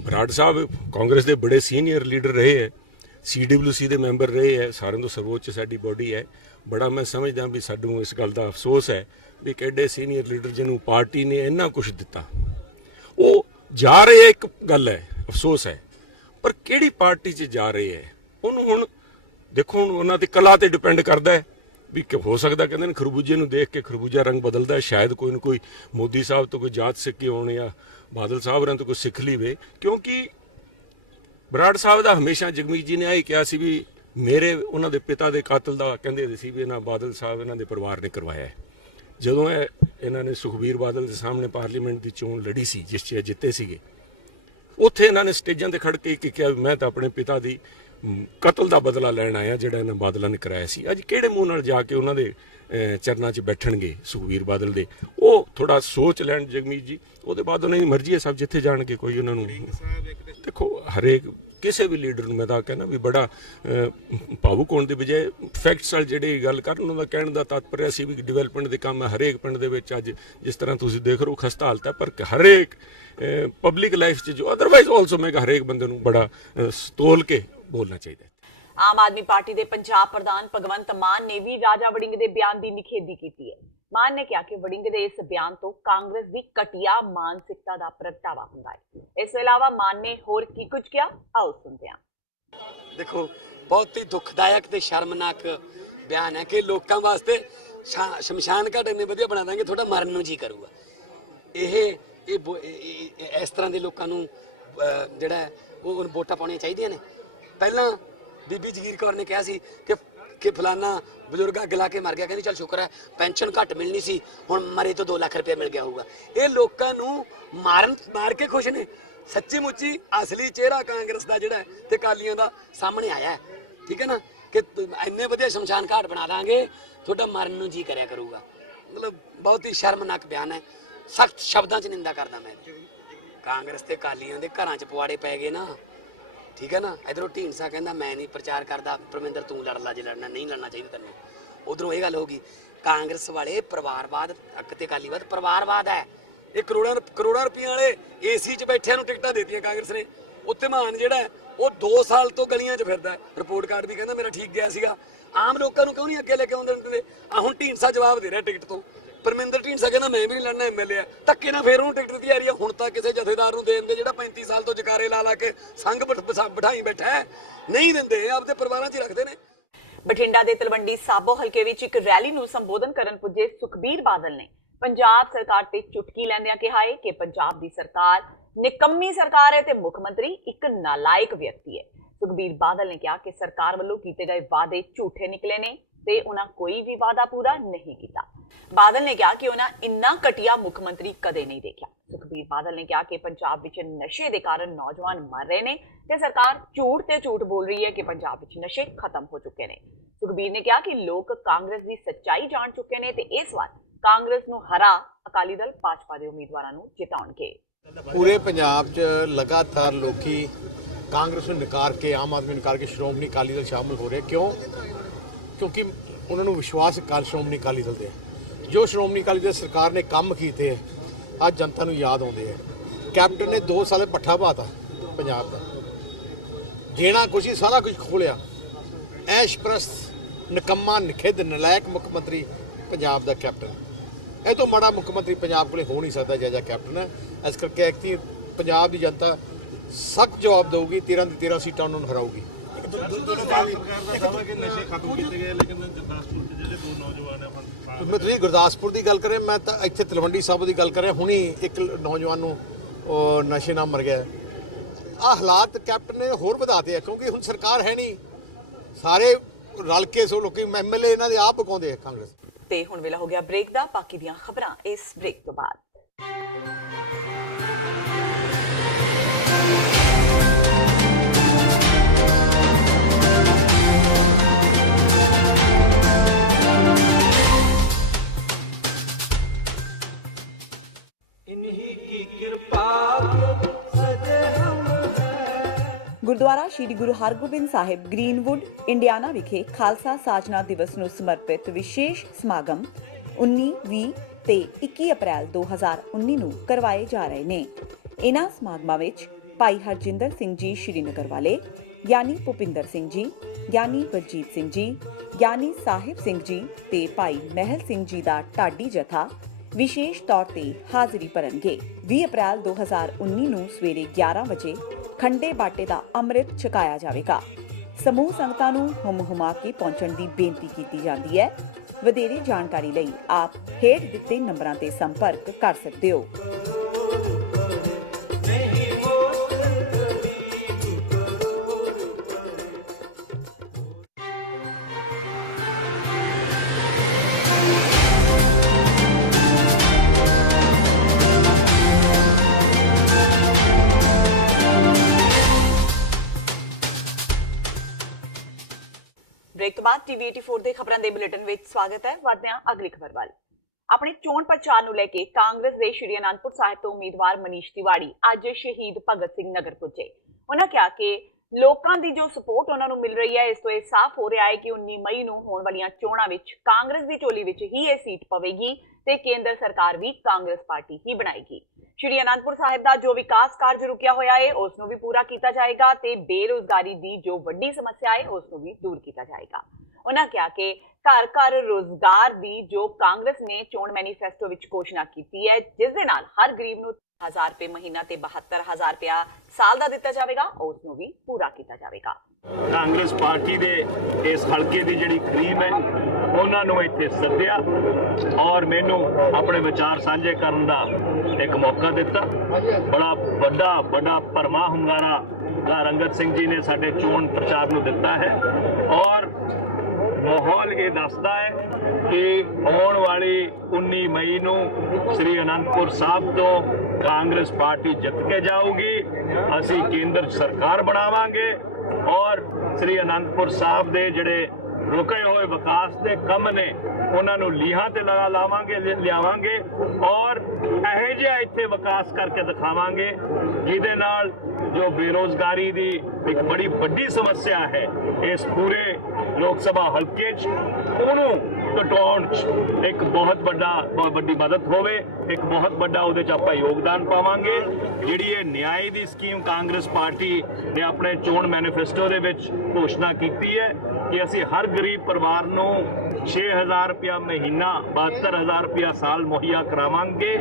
बराड़ साहब कांग्रेस के बड़े सीनियर लीडर रहे है, CWC के मैंबर रहे है, सारे तो सर्वोच्च साडी बॉडी है। बड़ा मैं समझदा भी सानू इस गल का अफसोस है भी किड्डे सीनियर लीडर जिन्हों पार्टी ने इन्ना कुछ दिता वो जा रहे है। एक गल है अफसोस है, पर किहड़ी पार्टी च जा रहे है उन्होंने हुण देखो हुण उन्हां दी कला ते डिपेंड करदा है भी हो सकता कहते हैं खरबूजे नूं देख के खरबूजा रंग बदलता है। शायद कोई ना कोई मोदी साहब तो कोई जात सिख के होने या बादल साहब होरां तो कोई सिख लीवे, क्योंकि बराड़ साहब का हमेशा जगमीत जी ने यही कहा सी भी मेरे उन्हां दे पिता दे कातल दा कहंदे सी भी इन्हां बादल साहब इन्हां दे परिवार ने करवाया है। जदों इन्हां ने सुखबीर बादल के सामने पार्लीमेंट की चोण लड़ी सी जिस च जिते सीगे उत्थे इन्हां ने स्टेजां ते खड़ के कहा मैं तो अपने पिता दी कतल का बदला लैन आया जिहड़ा इन्हां बादलों ने कराया सी। अज किहड़े मूँह नाल जाके उन्हां दे चरणा च बैठणगे सुखबीर बादल दे, वो थोड़ा सोच लैन जगमीत जी। ਉਹਦੇ ਬਾਅਦ ਉਹਨਾਂ ਦੀ ਮਰਜ਼ੀ ਹੈ ਸਭ ਜਿੱਥੇ ਜਾਣਗੇ ਕੋਈ ਉਹਨਾਂ ਨੂੰ ਦੇਖੋ ਹਰੇਕ ਕਿਸੇ ਵੀ ਲੀਡਰ ਨੂੰ ਮੈਂ ਤਾਂ ਕਹਿੰਦਾ ਵੀ ਬੜਾ ਭਾਵੁਕ ਹੋਣ ਦੀ ਬਜਾਏ ਫੈਕਟਸ ਨਾਲ ਜਿਹੜੀ ਗੱਲ ਕਰਨ ਉਹਨਾਂ ਦਾ ਕਹਿਣ ਦਾ ਤਾਤਪਰਯ ਸੀ ਵੀ ਡਿਵੈਲਪਮੈਂਟ ਦੇ ਕੰਮ ਹੈ ਹਰੇਕ ਪਿੰਡ ਦੇ ਵਿੱਚ। ਅੱਜ ਜਿਸ ਤਰ੍ਹਾਂ ਤੁਸੀਂ ਦੇਖ ਰਹੇ ਹੋ ਖਸਤਾ ਹਾਲਤ ਹੈ, ਪਰ ਹਰੇਕ ਪਬਲਿਕ ਲਾਈਫ 'ਚ ਜੋ ਅਦਰਵਾਈਜ਼ ਆਲਸੋ ਮੈਂ ਹਰੇਕ ਬੰਦੇ ਨੂੰ ਬੜਾ ਤੋਲ ਕੇ ਬੋਲਣਾ ਚਾਹੀਦਾ ਹੈ। ਆਮ ਆਦਮੀ ਪਾਰਟੀ ਦੇ ਪੰਜਾਬ ਪ੍ਰਧਾਨ ਭਗਵੰਤ ਮਾਨ ਨੇ ਵੀ ਰਾਜਾ ਵੜਿੰਗ ਦੇ ਬਿਆਨ ਦੀ ਨਿਖੇਧੀ ਕੀਤੀ ਹੈ। ਮਾਨ ਨੇ ਕਿਹਾ ਕਿ ਵੜਿੰਗ ਦੇ ਇਸ ਬਿਆਨ ਤੋਂ ਕਾਂਗਰਸ ਦੀ ਘਟੀਆ ਮਾਨਸਿਕਤਾ ਦਾ ਪ੍ਰਗਟਾਵਾ ਹੁੰਦਾ ਹੈ। ਇਸ ਤੋਂ ਇਲਾਵਾ ਮਾਨ ਨੇ ਹੋਰ ਕੀ ਕੁਝ ਕਿਹਾ, ਆਓ ਸੁਣਦੇ ਹਾਂ। ਦੇਖੋ ਬਹੁਤ ਹੀ ਦੁਖਦਾਇਕ ਤੇ ਸ਼ਰਮਨਾਕ ਬਿਆਨ ਹੈ ਕਿ ਲੋਕਾਂ ਵਾਸਤੇ ਸ਼ਮਸ਼ਾਨ ਘਾਟ ਇੰਨੇ ਵਧੀਆ ਬਣਾ ਦਾਂਗੇ ਤੁਹਾਡਾ ਮਰਨ ਨੂੰ ਜੀ ਕਰੂਗਾ। ਇਹ ਇਸ ਤਰ੍ਹਾਂ ਦੇ ਲੋਕਾਂ ਨੂੰ ਜਿਹੜਾ ਉਹ ਵੋਟਾਂ ਪਾਉਣੀਆਂ ਚਾਹੀਦੀਆਂ ਨੇ। ਪਹਿਲਾਂ ਬੀਬੀ ਜਗੀਰ ਕੌਰ ਨੇ ਕਿਹਾ ਸੀ ਕਿ ਫਲਾਨਾ ਬਜ਼ੁਰਗ ਅੱਗ ਲਾ ਕੇ ਮਰ ਗਿਆ, ਕਹਿੰਦੀ ਚੱਲ ਸ਼ੁਕਰ ਹੈ ਪੈਨਸ਼ਨ ਘੱਟ ਮਿਲਣੀ ਸੀ ਹੁਣ ਮਰੇ ਤੋਂ 2 ਲੱਖ ਰੁਪਏ ਮਿਲ ਗਿਆ ਹੋਊਗਾ। ਇਹ ਲੋਕਾਂ ਨੂੰ ਮਾਰ ਕੇ ਖੁਸ਼ ਨੇ। ਸੱਚੀ ਮੁੱਚੀ ਅਸਲੀ ਚਿਹਰਾ ਕਾਂਗਰਸ ਦਾ ਜਿਹੜਾ ਤੇ ਅਕਾਲੀਆਂ ਦਾ ਸਾਹਮਣੇ ਆਇਆ ਹੈ। ਠੀਕ ਹੈ ਨਾ ਕਿ ਇੰਨੇ ਵਧੀਆ ਸ਼ਮਸ਼ਾਨ ਘਾਟ ਬਣਾ ਦਾਂਗੇ ਤੁਹਾਡਾ ਮਰਨ ਨੂੰ ਜੀ ਕਰਿਆ ਕਰੂਗਾ। ਮਤਲਬ ਬਹੁਤ ਹੀ ਸ਼ਰਮਨਾਕ ਬਿਆਨ ਹੈ। ਸਖਤ ਸ਼ਬਦਾਂ 'ਚ ਨਿੰਦਾ ਕਰਦਾ ਮੈਂ। ਕਾਂਗਰਸ ਤੇ ਅਕਾਲੀਆਂ ਦੇ ਘਰਾਂ 'ਚ ਪਵਾੜੇ ਪੈ ਗਏ ਨਾ, ਠੀਕ ਹੈ ਨਾ। ਇਧਰੋਂ ਢੀਂਡਸਾ ਕਹਿੰਦਾ ਮੈਂ ਨਹੀਂ ਪ੍ਰਚਾਰ ਕਰਦਾ, ਪਰਮਿੰਦਰ ਤੂੰ ਲੜ ਲਾ ਜੇ ਲੜਨਾ, ਨਹੀਂ ਲੜਨਾ ਚਾਹੀਦਾ ਤੈਨੂੰ। ਉਧਰੋਂ ਇਹ ਗੱਲ ਹੋ ਗਈ ਕਾਂਗਰਸ ਵਾਲੇ ਪਰਿਵਾਰਵਾਦ ਤੇ ਅਕਾਲੀਵਾਦ ਪਰਿਵਾਰਵਾਦ ਹੈ। ਇਹ ਕਰੋੜਾਂ ਰੁਪਈਆ ਵਾਲੇ ਏਸੀ 'ਚ ਬੈਠਿਆਂ ਨੂੰ ਟਿਕਟਾਂ ਦੇਤੀਆਂ ਕਾਂਗਰਸ ਨੇ। ਉਹ ਧਮਾਨ ਜਿਹੜਾ ਉਹ 2 ਸਾਲ ਤੋਂ ਗਲੀਆਂ 'ਚ ਫਿਰਦਾ, ਰਿਪੋਰਟ ਕਾਰਡ ਵੀ ਕਹਿੰਦਾ ਮੇਰਾ ਠੀਕ ਗਿਆ ਸੀਗਾ। ਆਮ ਲੋਕਾਂ ਨੂੰ ਕਿਉਂ ਨਹੀਂ ਅੱਗੇ ਲੈ ਕੇ ਆਉਂਦੇ ਹੁੰਦੇ? ਆ ਹੁਣ ਢੀਂਡਸਾ ਜਵਾਬ ਦੇ ਰਿਹਾ ਟਿਕਟ ਤੋਂ। ਪਰਮਿੰਦਰ ਢੀਂਡਸਾ ਕਹਿੰਦਾ ਮੈਂ ਵੀ ਨਹੀਂ ਲੜਨਾ, MLA ਆ। ਧੱਕੇ ਨਾਲ ਫੇਰ ਉਹਨੂੰ ਟਿਕਟ ਦਿੱਤੀ ਜਾ ਰਹੀ ਹੈ। ਹੁਣ ਤਾਂ ਕਿਸੇ ਜਥੇਦਾਰ ਨੂੰ ਦੇ ਦਿੰਦੇ ਜਿਹੜਾ 35 ਸਾਲ ਤੋਂ ਜਕਾਰੇ ਲਾ ਕੇ ਸੰਘ ਬਿਠਾਈ ਬੈਠਾ ਹੈ। ਨਹੀਂ ਦਿੰਦੇ, ਆਪਦੇ ਪਰਿਵਾਰਾਂ 'ਚ ਹੀ ਰੱਖਦੇ ਨੇ। ਬਠਿੰਡਾ ਦੇ ਤਲਵੰਡੀ ਸਾਬੋ ਹਲਕੇ ਵਿੱਚ ਇੱਕ ਰੈਲੀ ਨੂੰ ਸੰਬੋਧਨ ਕਰਨ ਪੁੱਜੇ ਸੁਖਬੀਰ ਬਾਦਲ ਨੇ ਪੰਜਾਬ ਸਰਕਾਰ ਤੇ ਚੁਟਕੀ ਲੈਂਦਿਆਂ ਕਿਹਾ ਹੈ ਕਿ ਪੰਜਾਬ ਦੀ ਸਰਕਾਰ ਨਿਕੰਮੀ ਸਰਕਾਰ ਹੈ ਤੇ ਮੁੱਖ ਮੰਤਰੀ ਇੱਕ ਨਾਲਾਇਕ ਵਿਅਕਤੀ ਹੈ। ਸੁਖਬੀਰ ਬਾਦਲ ਨੇ ਕਿਹਾ ਕਿ ਸਰਕਾਰ ਵੱਲੋਂ ਕੀਤੇ ਗਏ ਵਾਅਦੇ ਝੂਠੇ ਨਿਕਲੇ ਨੇ ਤੇ ਉਹਨਾਂ ਕੋਈ ਵੀ ਵਾਅਦਾ ਪੂਰਾ ਨਹੀਂ ਕੀਤਾ। ਬਾਦਲ ਨੇ ਕਿਹਾ ਕਿ ਉਹਨਾਂ ਇੰਨਾ ਘਟੀਆ ਮੁੱਖ ਮੰਤਰੀ ਕਦੇ ਨਹੀਂ ਦੇਖਿਆ। ਸੁਖਬੀਰ ਬਾਦਲ ਨੇ ਕਿਹਾ ਕਿ ਪੰਜਾਬ ਵਿੱਚ ਨਸ਼ੇ ਦੇ ਕਾਰਨ ਨੌਜਵਾਨ ਮਰ ਰਹੇ ਨੇ ਤੇ ਸਰਕਾਰ ਝੂਠ ਤੇ ਝੂਠ ਬੋਲ ਰਹੀ ਹੈ ਕਿ ਪੰਜਾਬ ਵਿੱਚ ਨਸ਼ੇ ਖਤਮ ਹੋ ਚੁੱਕੇ ਨੇ। ਸੁਖਬੀਰ ਨੇ ਕਿਹਾ ਕਿ ਲੋਕ ਕਾਂਗਰਸ ਦੀ ਸੱਚਾਈ ਜਾਣ ਚੁੱਕੇ ਨੇ ਤੇ ਇਸ ਵਾਰ ਕਾਂਗਰਸ ਨੂੰ ਹਰਾ ਅਕਾਲੀ ਦਲ ਭਾਜਪਾ ਦੇ ਉਮੀਦਵਾਰਾਂ ਨੂੰ ਜਿਤਾਉਣਗੇ। ਪੂਰੇ ਪੰਜਾਬ 'ਚ ਲਗਾਤਾਰ ਲੋਕੀ ਕਾਂਗਰਸ ਨੂੰ ਨਕਾਰ ਕੇ ਆਮ ਆਦਮੀ ਨਕਾਰ ਕੇ ਸ਼੍ਰੋਮਣੀ ਅਕਾਲੀ ਦਲ ਸ਼ਾਮਲ ਹੋ ਰਹੇ। ਕਿਉਂ? ਕਿਉਂਕਿ ਉਹਨਾਂ ਨੂੰ ਵਿਸ਼ਵਾਸ ਸ਼੍ਰੋਮਣੀ ਅਕਾਲੀ ਦਲ ਤੇ ਹੈ। ਜੋ ਸ਼੍ਰੋਮਣੀ ਅਕਾਲੀ ਦਲ ਸਰਕਾਰ ਨੇ ਕੰਮ ਕੀਤੇ ਅੱਜ ਜਨਤਾ ਨੂੰ ਯਾਦ ਆਉਂਦੇ ਹੈ। ਕੈਪਟਨ ਨੇ 2 ਸਾਲ ਪੱਠਾ ਪਾਤਾ ਪੰਜਾਬ ਦਾ, ਜਿਹੜਾ ਕੁਝ ਹੀ ਸਾਰਾ ਕੁਝ ਖੋਲਿਆ। ਐਸ਼ਪ੍ਰਸਤ ਨਿਕੰਮਾ ਨਿਖਿੱਧ ਨਲਾਇਕ ਮੁੱਖ ਮੰਤਰੀ ਪੰਜਾਬ ਦਾ ਕੈਪਟਨ। ਇਹ ਤੋਂ ਮਾੜਾ ਮੁੱਖ ਮੰਤਰੀ ਪੰਜਾਬ ਕੋਲੇ ਹੋ ਨਹੀਂ ਸਕਦਾ ਜਿਹੜਾ ਕੈਪਟਨ ਹੈ। ਇਸ ਕਰਕੇ ਐਕਤੀ ਪੰਜਾਬ ਦੀ ਜਨਤਾ ਸਖਤ ਜਵਾਬ ਦੇਊਗੀ, 13 ਦੀ 13 ਸੀਟਾਂ ਉਹਨਾਂ ਨੂੰ ਹਰਾਊਗੀ। ਮੈਂ ਤੁਸੀਂ ਗੁਰਦਾਸਪੁਰ ਦੀ ਗੱਲ ਕਰੇ, ਮੈਂ ਤਾਂ ਇੱਥੇ ਤਲਵੰਡੀ ਸਾਬੋ ਦੀ ਗੱਲ ਕਰ ਰਿਹਾ। ਹੁਣੀ ਇੱਕ ਨੌਜਵਾਨ ਨੂੰ ਨਸ਼ੇ ਨਾਲ ਮਰ ਗਿਆ। ਆ ਹਾਲਾਤ ਕੈਪਟਨ ਨੇ ਹੋਰ ਵਧਾਤੇ ਆ, ਕਿਉਂਕਿ ਹੁਣ ਸਰਕਾਰ ਹੈ ਨਹੀਂ, ਸਾਰੇ ਰਲ ਕੇ ਸੋ ਲੋਕੀ ਐਮਐਲਏ ਇਹਨਾਂ ਦੇ ਆਪ ਪਕਾਉਂਦੇ ਆ ਕਾਂਗਰਸ। ਤੇ ਹੁਣ ਵੇਲਾ ਹੋ ਗਿਆ ਬ੍ਰੇਕ ਦਾ। ਬਾਕੀ ਦੀਆਂ ਖਬਰਾਂ ਇਸ ਬ੍ਰੇਕ ਤੋਂ ਬਾਅਦ। ਗੁਰਦੁਆਰਾ ਸ਼੍ਰੀ ਗੁਰੂ ਹਰਗੋਬਿੰਦ ਸਾਹਿਬ ਗ੍ਰੀਨਵੁੱਡ ਇੰਡੀਆਨਾ ਵਿਖੇ ਖਾਲਸਾ ਸਾਜਨਾ ਦਿਵਸ ਨੂੰ ਸਮਰਪਿਤ ਵਿਸ਼ੇਸ਼ ਸਮਾਗਮ 19, 20 ਤੇ 21 ਅਪ੍ਰੈਲ 2019 ਨੂੰ ਕਰਵਾਏ ਜਾ ਰਹੇ ਨੇ। ਇਨ੍ਹਾਂ ਸਮਾਗਮਾਂ ਵਿੱਚ ਭਾਈ ਹਰਜਿੰਦਰ ਸਿੰਘ ਜੀ ਸ਼੍ਰੀਨਗਰ ਵਾਲੇ, ਗਿਆਨੀ ਭੁਪਿੰਦਰ ਸਿੰਘ ਜੀ, ਗਿਆਨੀ ਬਲਜੀਤ ਸਿੰਘ ਜੀ, ਗਿਆਨੀ ਸਾਹਿਬ ਸਿੰਘ ਜੀ ਤੇ ਭਾਈ ਮਹਿਲ ਸਿੰਘ ਜੀ ਦਾ ਢਾਡੀ ਜਥਾ ਵਿਸ਼ੇਸ਼ ਤੌਰ ਤੇ ਹਾਜ਼ਰੀ ਭਰਨਗੇ। 20 ਅਪ੍ਰੈਲ 2019 ਨੂੰ ਸਵੇਰੇ 11 ਵਜੇ ਖੰਡੇ ਬਾਟੇ ਦਾ ਅੰਮ੍ਰਿਤ ਛਕਾਇਆ ਜਾਵੇਗਾ। ਸਮੂਹ ਸੰਗਤਾਂ ਨੂੰ ਹੁਮ-ਹੁਮਾ ਕੇ ਪਹੁੰਚਣ ਦੀ ਬੇਨਤੀ ਕੀਤੀ ਜਾਂਦੀ ਹੈ। ਵਧੇਰੇ ਜਾਣਕਾਰੀ ਲਈ ਆਪ ਹੇਠ ਦਿੱਤੇ ਨੰਬਰਾਂ ਤੇ ਸੰਪਰਕ ਕਰ ਸਕਦੇ ਹੋ। ਬ੍ਰੇਕ ਤੋਂ ਬਾਅਦ ਟੀਵੀ 84 ਦੇ ਖਬਰਾਂ ਦੇ ਬੁਲੇਟਿਨ ਵਿੱਚ ਸਵਾਗਤ ਹੈ। ਵਧਦੇ ਹਾਂ ਅਗਲੀ ਖਬਰ ਵੱਲ। ਆਪਣੇ ਚੋਣ ਪ੍ਰਚਾਰ ਨੂੰ ਲੈ ਕੇ ਕਾਂਗਰਸ ਦੇ ਸ਼੍ਰੀ ਅਨੰਦਪੁਰ ਸਾਹਿਬ ਤੋਂ ਉਮੀਦਵਾਰ ਮਨੀਸ਼ ਤਿਵਾੜੀ ਅੱਜ ਸ਼ਹੀਦ ਭਗਤ ਸਿੰਘ ਨਗਰ ਪੁੱਜੇ। ਉਹਨਾਂ ਕਿਹਾ ਕਿ ਲੋਕਾਂ ਦੀ ਜੋ ਸਪੋਰਟ ਉਹਨਾਂ ਨੂੰ ਮਿਲ ਰਹੀ ਹੈ, ਇਸ ਤੋਂ ਇਹ ਸਾਫ਼ ਹੋ ਰਿਹਾ ਹੈ ਕਿ 19 ਮਈ ਨੂੰ ਹੋਣ ਵਾਲੀਆਂ ਚੋਣਾਂ ਵਿੱਚ ਕਾਂਗਰਸ ਦੀ ਝੋਲੀ ਵਿੱਚ ਹੀ ਇਹ ਸੀਟ ਪਵੇਗੀ ਤੇ ਕੇਂਦਰ ਸਰਕਾਰ ਵੀ ਕਾਂਗਰਸ ਪਾਰਟੀ ਹੀ ਬਣਾਏਗੀ। ਸ਼੍ਰੀ ਅਨੰਦਪੁਰ ਸਾਹਿਬ ਦਾ ਜੋ ਵਿਕਾਸ ਕਾਰਜ ਰੁਕਿਆ ਹੋਇਆ ਹੈ, ਉਸ ਨੂੰ ਵੀ ਪੂਰਾ ਕੀਤਾ ਜਾਏਗਾ ਤੇ ਬੇਰੁਜ਼ਗਾਰੀ ਦੀ ਜੋ ਵੱਡੀ ਸਮੱਸਿਆ ਹੈ, ਉਸ ਨੂੰ ਵੀ ਦੂਰ ਕੀਤਾ ਜਾਏਗਾ। ਉਹਨਾਂ ਕਿਹਾ ਕਿ ਘਰ ਘਰ ਰੋਜ਼ਗਾਰ ਦੀ ਜੋ ਕਾਂਗਰਸ ਨੇ ਚੋਣ ਮੈਨੀਫੈਸਟੋ ਵਿੱਚ ਘੋਸ਼ਣਾ ਕੀਤੀ ਹੈ, ਜਿਸ ਦੇ ਨਾਲ ਹਰ ਗਰੀਬ ਨੂੰ 1000 ਰੁਪਏ ਮਹੀਨਾ ਤੇ 72000 ਰੁਪਇਆ ਸਾਲ ਦਾ ਦਿੱਤਾ ਜਾਵੇਗਾ, ਉਸ ਨੂੰ ਵੀ ਪੂਰਾ ਕੀਤਾ ਜਾਵੇਗਾ। ਕਾਂਗਰਸ ਪਾਰਟੀ ਦੇ ਇਸ ਹਲਕੇ ਦੀ ਜਿਹੜੀ ਕਰੀਮ ਹੈ, ਉਹਨਾਂ ਨੂੰ ਇੱਥੇ ਸੱਦਿਆ ਔਰ ਮੈਨੂੰ ਆਪਣੇ ਵਿਚਾਰ ਸਾਂਝੇ ਕਰਨ ਦਾ ਇੱਕ ਮੌਕਾ ਦਿੱਤਾ। ਬੜਾ ਵੱਡਾ ਭਰਮਾ ਹੁੰਗਾਰਾ ਰੰਗਤ ਸਿੰਘ ਜੀ ਨੇ ਸਾਡੇ ਚੋਣ ਪ੍ਰਚਾਰ ਨੂੰ ਦਿੱਤਾ ਹੈ ਔਰ ਮਾਹੌਲ ਇਹ ਦੱਸਦਾ ਹੈ ਕਿ ਆਉਣ ਵਾਲੀ 19 ਮਈ ਨੂੰ ਸ੍ਰੀ ਅਨੰਦਪੁਰ ਸਾਹਿਬ ਤੋਂ ਕਾਂਗਰਸ ਪਾਰਟੀ ਜਿੱਤ ਕੇ ਜਾਊਗੀ। ਅਸੀਂ ਕੇਂਦਰ ਸਰਕਾਰ ਬਣਾਵਾਂਗੇ ਔਰ ਸ੍ਰੀ ਅਨੰਦਪੁਰ ਸਾਹਿਬ ਦੇ ਜਿਹੜੇ ਰੁਕੇ ਹੋਏ ਵਿਕਾਸ ਦੇ ਕੰਮ ਨੇ ਉਹਨਾਂ ਨੂੰ ਲੀਹਾਂ ਤੇ ਲਿਆਵਾਂਗੇ ਔਰ ਇਹੋ ਜਿਹਾ ਇੱਥੇ ਵਿਕਾਸ ਕਰਕੇ ਦਿਖਾਵਾਂਗੇ ਜਿਹਦੇ ਨਾਲ ਜੋ ਬੇਰੋਜ਼ਗਾਰੀ ਦੀ ਇੱਕ ਬੜੀ ਵੱਡੀ ਸਮੱਸਿਆ ਹੈ ਇਸ ਪੂਰੇ ਲੋਕ ਸਭਾ ਹਲਕੇ 'ਚ, ਉਹਨੂੰ ਘਟਾਉਣ 'ਚ ਇੱਕ ਬਹੁਤ ਵੱਡੀ ਮਦਦ ਹੋਵੇ। ਇੱਕ ਬਹੁਤ ਵੱਡਾ ਉਹਦੇ 'ਚ ਆਪਾਂ ਯੋਗਦਾਨ ਪਾਵਾਂਗੇ। ਜਿਹੜੀ ਇਹ ਨਿਆਂ ਦੀ ਸਕੀਮ ਕਾਂਗਰਸ ਪਾਰਟੀ ਨੇ ਆਪਣੇ ਚੋਣ ਮੈਨੀਫੈਸਟੋ ਦੇ ਵਿੱਚ ਘੋਸ਼ਣਾ ਕੀਤੀ ਹੈ ਕਿ ਅਸੀਂ ਹਰ ਗਰੀਬ ਪਰਿਵਾਰ ਨੂੰ 6000 ਰੁਪਇਆ ਮਹੀਨਾ 72000 ਰੁਪਇਆ ਸਾਲ ਮੁਹੱਈਆ ਕਰਾਵਾਂਗੇ।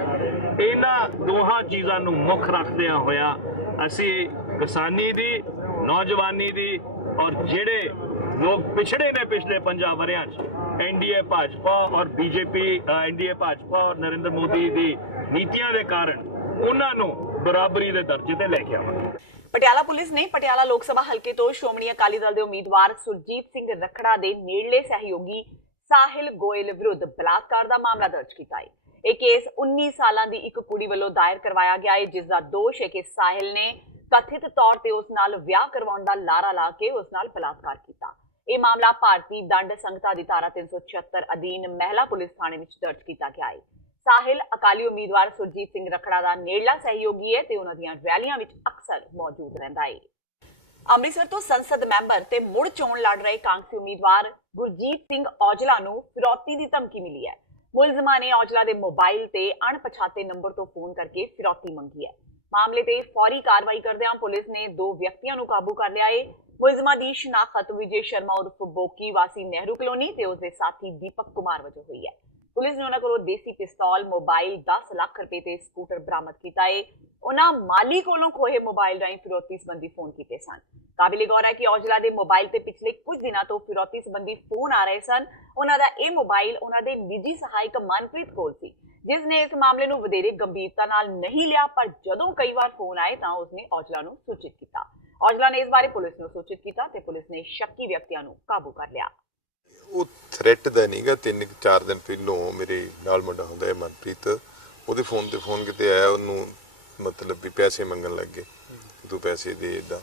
ਇਹਨਾਂ ਦੋਹਾਂ ਚੀਜ਼ਾਂ ਨੂੰ ਮੁੱਖ ਰੱਖਦਿਆਂ ਹੋਇਆ ਅਸੀਂ ਕਿਸਾਨੀ ਦੀ, ਨੌਜਵਾਨੀ ਦੀ ਔਰ ਜਿਹੜੇ ਲੋਕ ਪਿਛੜੇ ਨੇ ਪਿਛਲੇ 50 ਵਰਿਆਂ 'ਚ एनडीए भाजपा और बीजेपी एनडीए भाजपा और नरेंद्र मोदी ਦੀ ਨੀਤੀਆਂ ਦੇ ਕਾਰਨ ਉਹਨਾਂ ਨੂੰ ਬਰਾਬਰੀ ਦੇ ਦਰਜੇ ਤੇ ਲੈ ਕੇ ਆਵਾਂਗੇ। ਪਟਿਆਲਾ ਪੁਲਿਸ ਨੇ ਪਟਿਆਲਾ ਲੋਕ ਸਭਾ ਹਲਕੇ ਤੋਂ ਸ਼੍ਰੋਮਣੀ ਅਕਾਲੀ ਦਲ ਦੇ ਉਮੀਦਵਾਰ ਸੁਰਜੀਤ ਸਿੰਘ ਰਖੜਾ ਦੇ ਨੇੜਲੇ ਸਹਿਯੋਗੀ ਸਾਹਿਲ ਗੋਇਲ ਵਿਰੁੱਧ ਬਲਾਤਕਾਰ ਦਾ ਮਾਮਲਾ ਦਰਜ ਕੀਤਾ ਹੈ। ਇਹ ਕੇਸ 19 ਸਾਲਾਂ ਦੀ ਇੱਕ ਕੁੜੀ ਵੱਲੋਂ ਦਾਇਰ ਕਰਵਾਇਆ ਗਿਆ ਹੈ, ਜਿਸ ਦਾ ਦੋਸ਼ ਹੈ ਕਿ ਸਾਹਿਲ ਨੇ ਕਥਿਤ ਤੌਰ ਤੇ ਉਸ ਨਾਲ ਵਿਆਹ ਕਰਵਾਉਣ ਦਾ ਲਾਰਾ ਲਾ ਕੇ ਉਸ ਨਾਲ ਬਲਾਤਕਾਰ ਕੀਤਾ। ਇਹ ਮਾਮਲਾ ਭਾਰਤੀ ਦੰਡ ਸੰਹਿਤਾ ਦੀ ਧਾਰਾ 376 ਅਧੀਨ ਮਹਿਲਾ ਪੁਲਿਸ ਥਾਣੇ ਵਿੱਚ ਦਰਜ ਕੀਤਾ ਗਿਆ ਹੈ। ਸਾਹਿਲ ਅਕਾਲੀ ਉਮੀਦਵਾਰ ਸੁਰਜੀਤ ਸਿੰਘ ਰਖੜਾ ਦਾ ਨੇੜਲਾ ਸਹਿਯੋਗੀ ਹੈ ਤੇ ਉਹਨਾਂ ਦੀਆਂ ਰੈਲੀਆਂ ਵਿੱਚ ਅਕਸਰ ਮੌਜੂਦ ਰਹਿੰਦਾ ਹੈ। ਅੰਮ੍ਰਿਤਸਰ ਤੋਂ ਸੰਸਦ ਮੈਂਬਰ ਤੇ ਮੁੜ ਚੋਣ ਲੜ ਰਹੇ ਕਾਂਗਰਸੀ ਉਮੀਦਵਾਰ ਗੁਰਜੀਤ ਸਿੰਘ ਔਜਲਾ ਨੂੰ ਫਿਰੌਤੀ ਦੀ ਧਮਕੀ ਮਿਲੀ ਹੈ। ਮੁਲਜ਼ਮਾਂ ਨੇ ਔਜਲਾ ਦੇ ਮੋਬਾਈਲ ਤੇ ਅਣਪਛਾਤੇ ਨੰਬਰ ਤੋਂ ਫੋਨ ਕਰਕੇ ਫਿਰੌਤੀ ਮੰਗੀ ਹੈ। ਮਾਮਲੇ ਤੇ ਫੌਰੀ ਕਾਰਵਾਈ ਕਰਦਿਆਂ ਪੁਲਿਸ ਨੇ 2 ਵਿਅਕਤੀਆਂ ਨੂੰ ਕਾਬੂ ਕਰ ਲਿਆ ਹੈ। ਮੁਲਜ਼ਮਾਂ ਦੀ ਸ਼ਨਾਖਤ ਵਿਜੇ ਸ਼ਰਮਾ ਉਰਫ ਬੋਕੀ ਵਾਸੀ ਨਹਿਰੂ ਕਲੋਨੀ ਤੇ ਉਸਦੇ ਸਾਥੀ ਦੀਪਕ ਕੁਮਾਰ ਵਜੋਂ ਹੋਈ ਹੈ। ਪੁਲਿਸ ਨੇ ਉਹਨਾਂ ਕੋਲੋਂ ਦੇਸੀ ਪਿਸਤੌਲ, ਮੋਬਾਈਲ, 10 ਲੱਖ ਰੁਪਏ ਤੇ ਸਕੂਟਰ ਬਰਾਮਦ ਕੀਤਾ ਹੈ। ਉਹਨਾਂ ਮਾਲੀ ਕੋਲੋਂ ਖੋਹੇ ਮੋਬਾਈਲ ਰਾਹੀਂ ਫਿਰੌਤੀ ਸੰਬੰਧੀ ਫੋਨ ਕੀਤੇ ਸਨ। ਕਾਬਿਲੇ ਗੌਰ ਹੈ ਕਿ ਔਜਲਾ ਦੇ ਮੋਬਾਈਲ ਤੇ ਪਿਛਲੇ ਕੁਝ ਦਿਨਾਂ ਤੋਂ ਫਿਰੌਤੀ ਸੰਬੰਧੀ ਫੋਨ ਆ ਰਹੇ ਸਨ। ਉਹਨਾਂ ਦਾ ਇਹ ਮੋਬਾਈਲ ਉਹਨਾਂ ਦੇ ਨਿੱਜੀ ਸਹਾਇਕ ਮਨਪ੍ਰੀਤ ਕੋਲ ਸੀ, ਜਿਸ ਨੇ ਇਸ ਮਾਮਲੇ ਨੂੰ ਵਧੇਰੇ ਗੰਭੀਰਤਾ ਨਾਲ ਨਹੀਂ ਲਿਆ, ਪਰ ਜਦੋਂ ਕਈ ਵਾਰ ਫੋਨ ਆਏ ਤਾਂ ਉਸਨੇ ਔਜਲਾ ਨੂੰ ਸੂਚਿਤ ਕੀਤਾ। ਔਜਲਾ ਨੇ ਇਸ ਬਾਰੇ ਪੁਲਿਸ ਨੂੰ ਸੂਚਿਤ ਕੀਤਾ ਤੇ ਪੁਲਿਸ ਨੇ ਸ਼ੱਕੀ ਵਿਅਕਤੀਆਂ ਨੂੰ ਕਾਬੂ ਕਰ ਲਿਆ। ਉਹ ਥ੍ਰੈਟ ਦਾ ਨਹੀਂਗਾ, 3-4 ਦਿਨ ਪਹਿਲੋਂ ਮੇਰੇ ਨਾਲ ਮੁੰਡਾ ਹੁੰਦਾ ਹੈ ਮਨਪ੍ਰੀਤ, ਉਹਦੇ ਫੋਨ ਤੇ ਫੋਨ ਕਿਤੇ ਆਇਆ, ਉਹਨੂੰ ਮਤਲਬ ਵੀ ਪੈਸੇ ਮੰਗਣ ਲੱਗ ਗਏ, ਤੂੰ ਪੈਸੇ ਦੇ ਇੱਦਾਂ।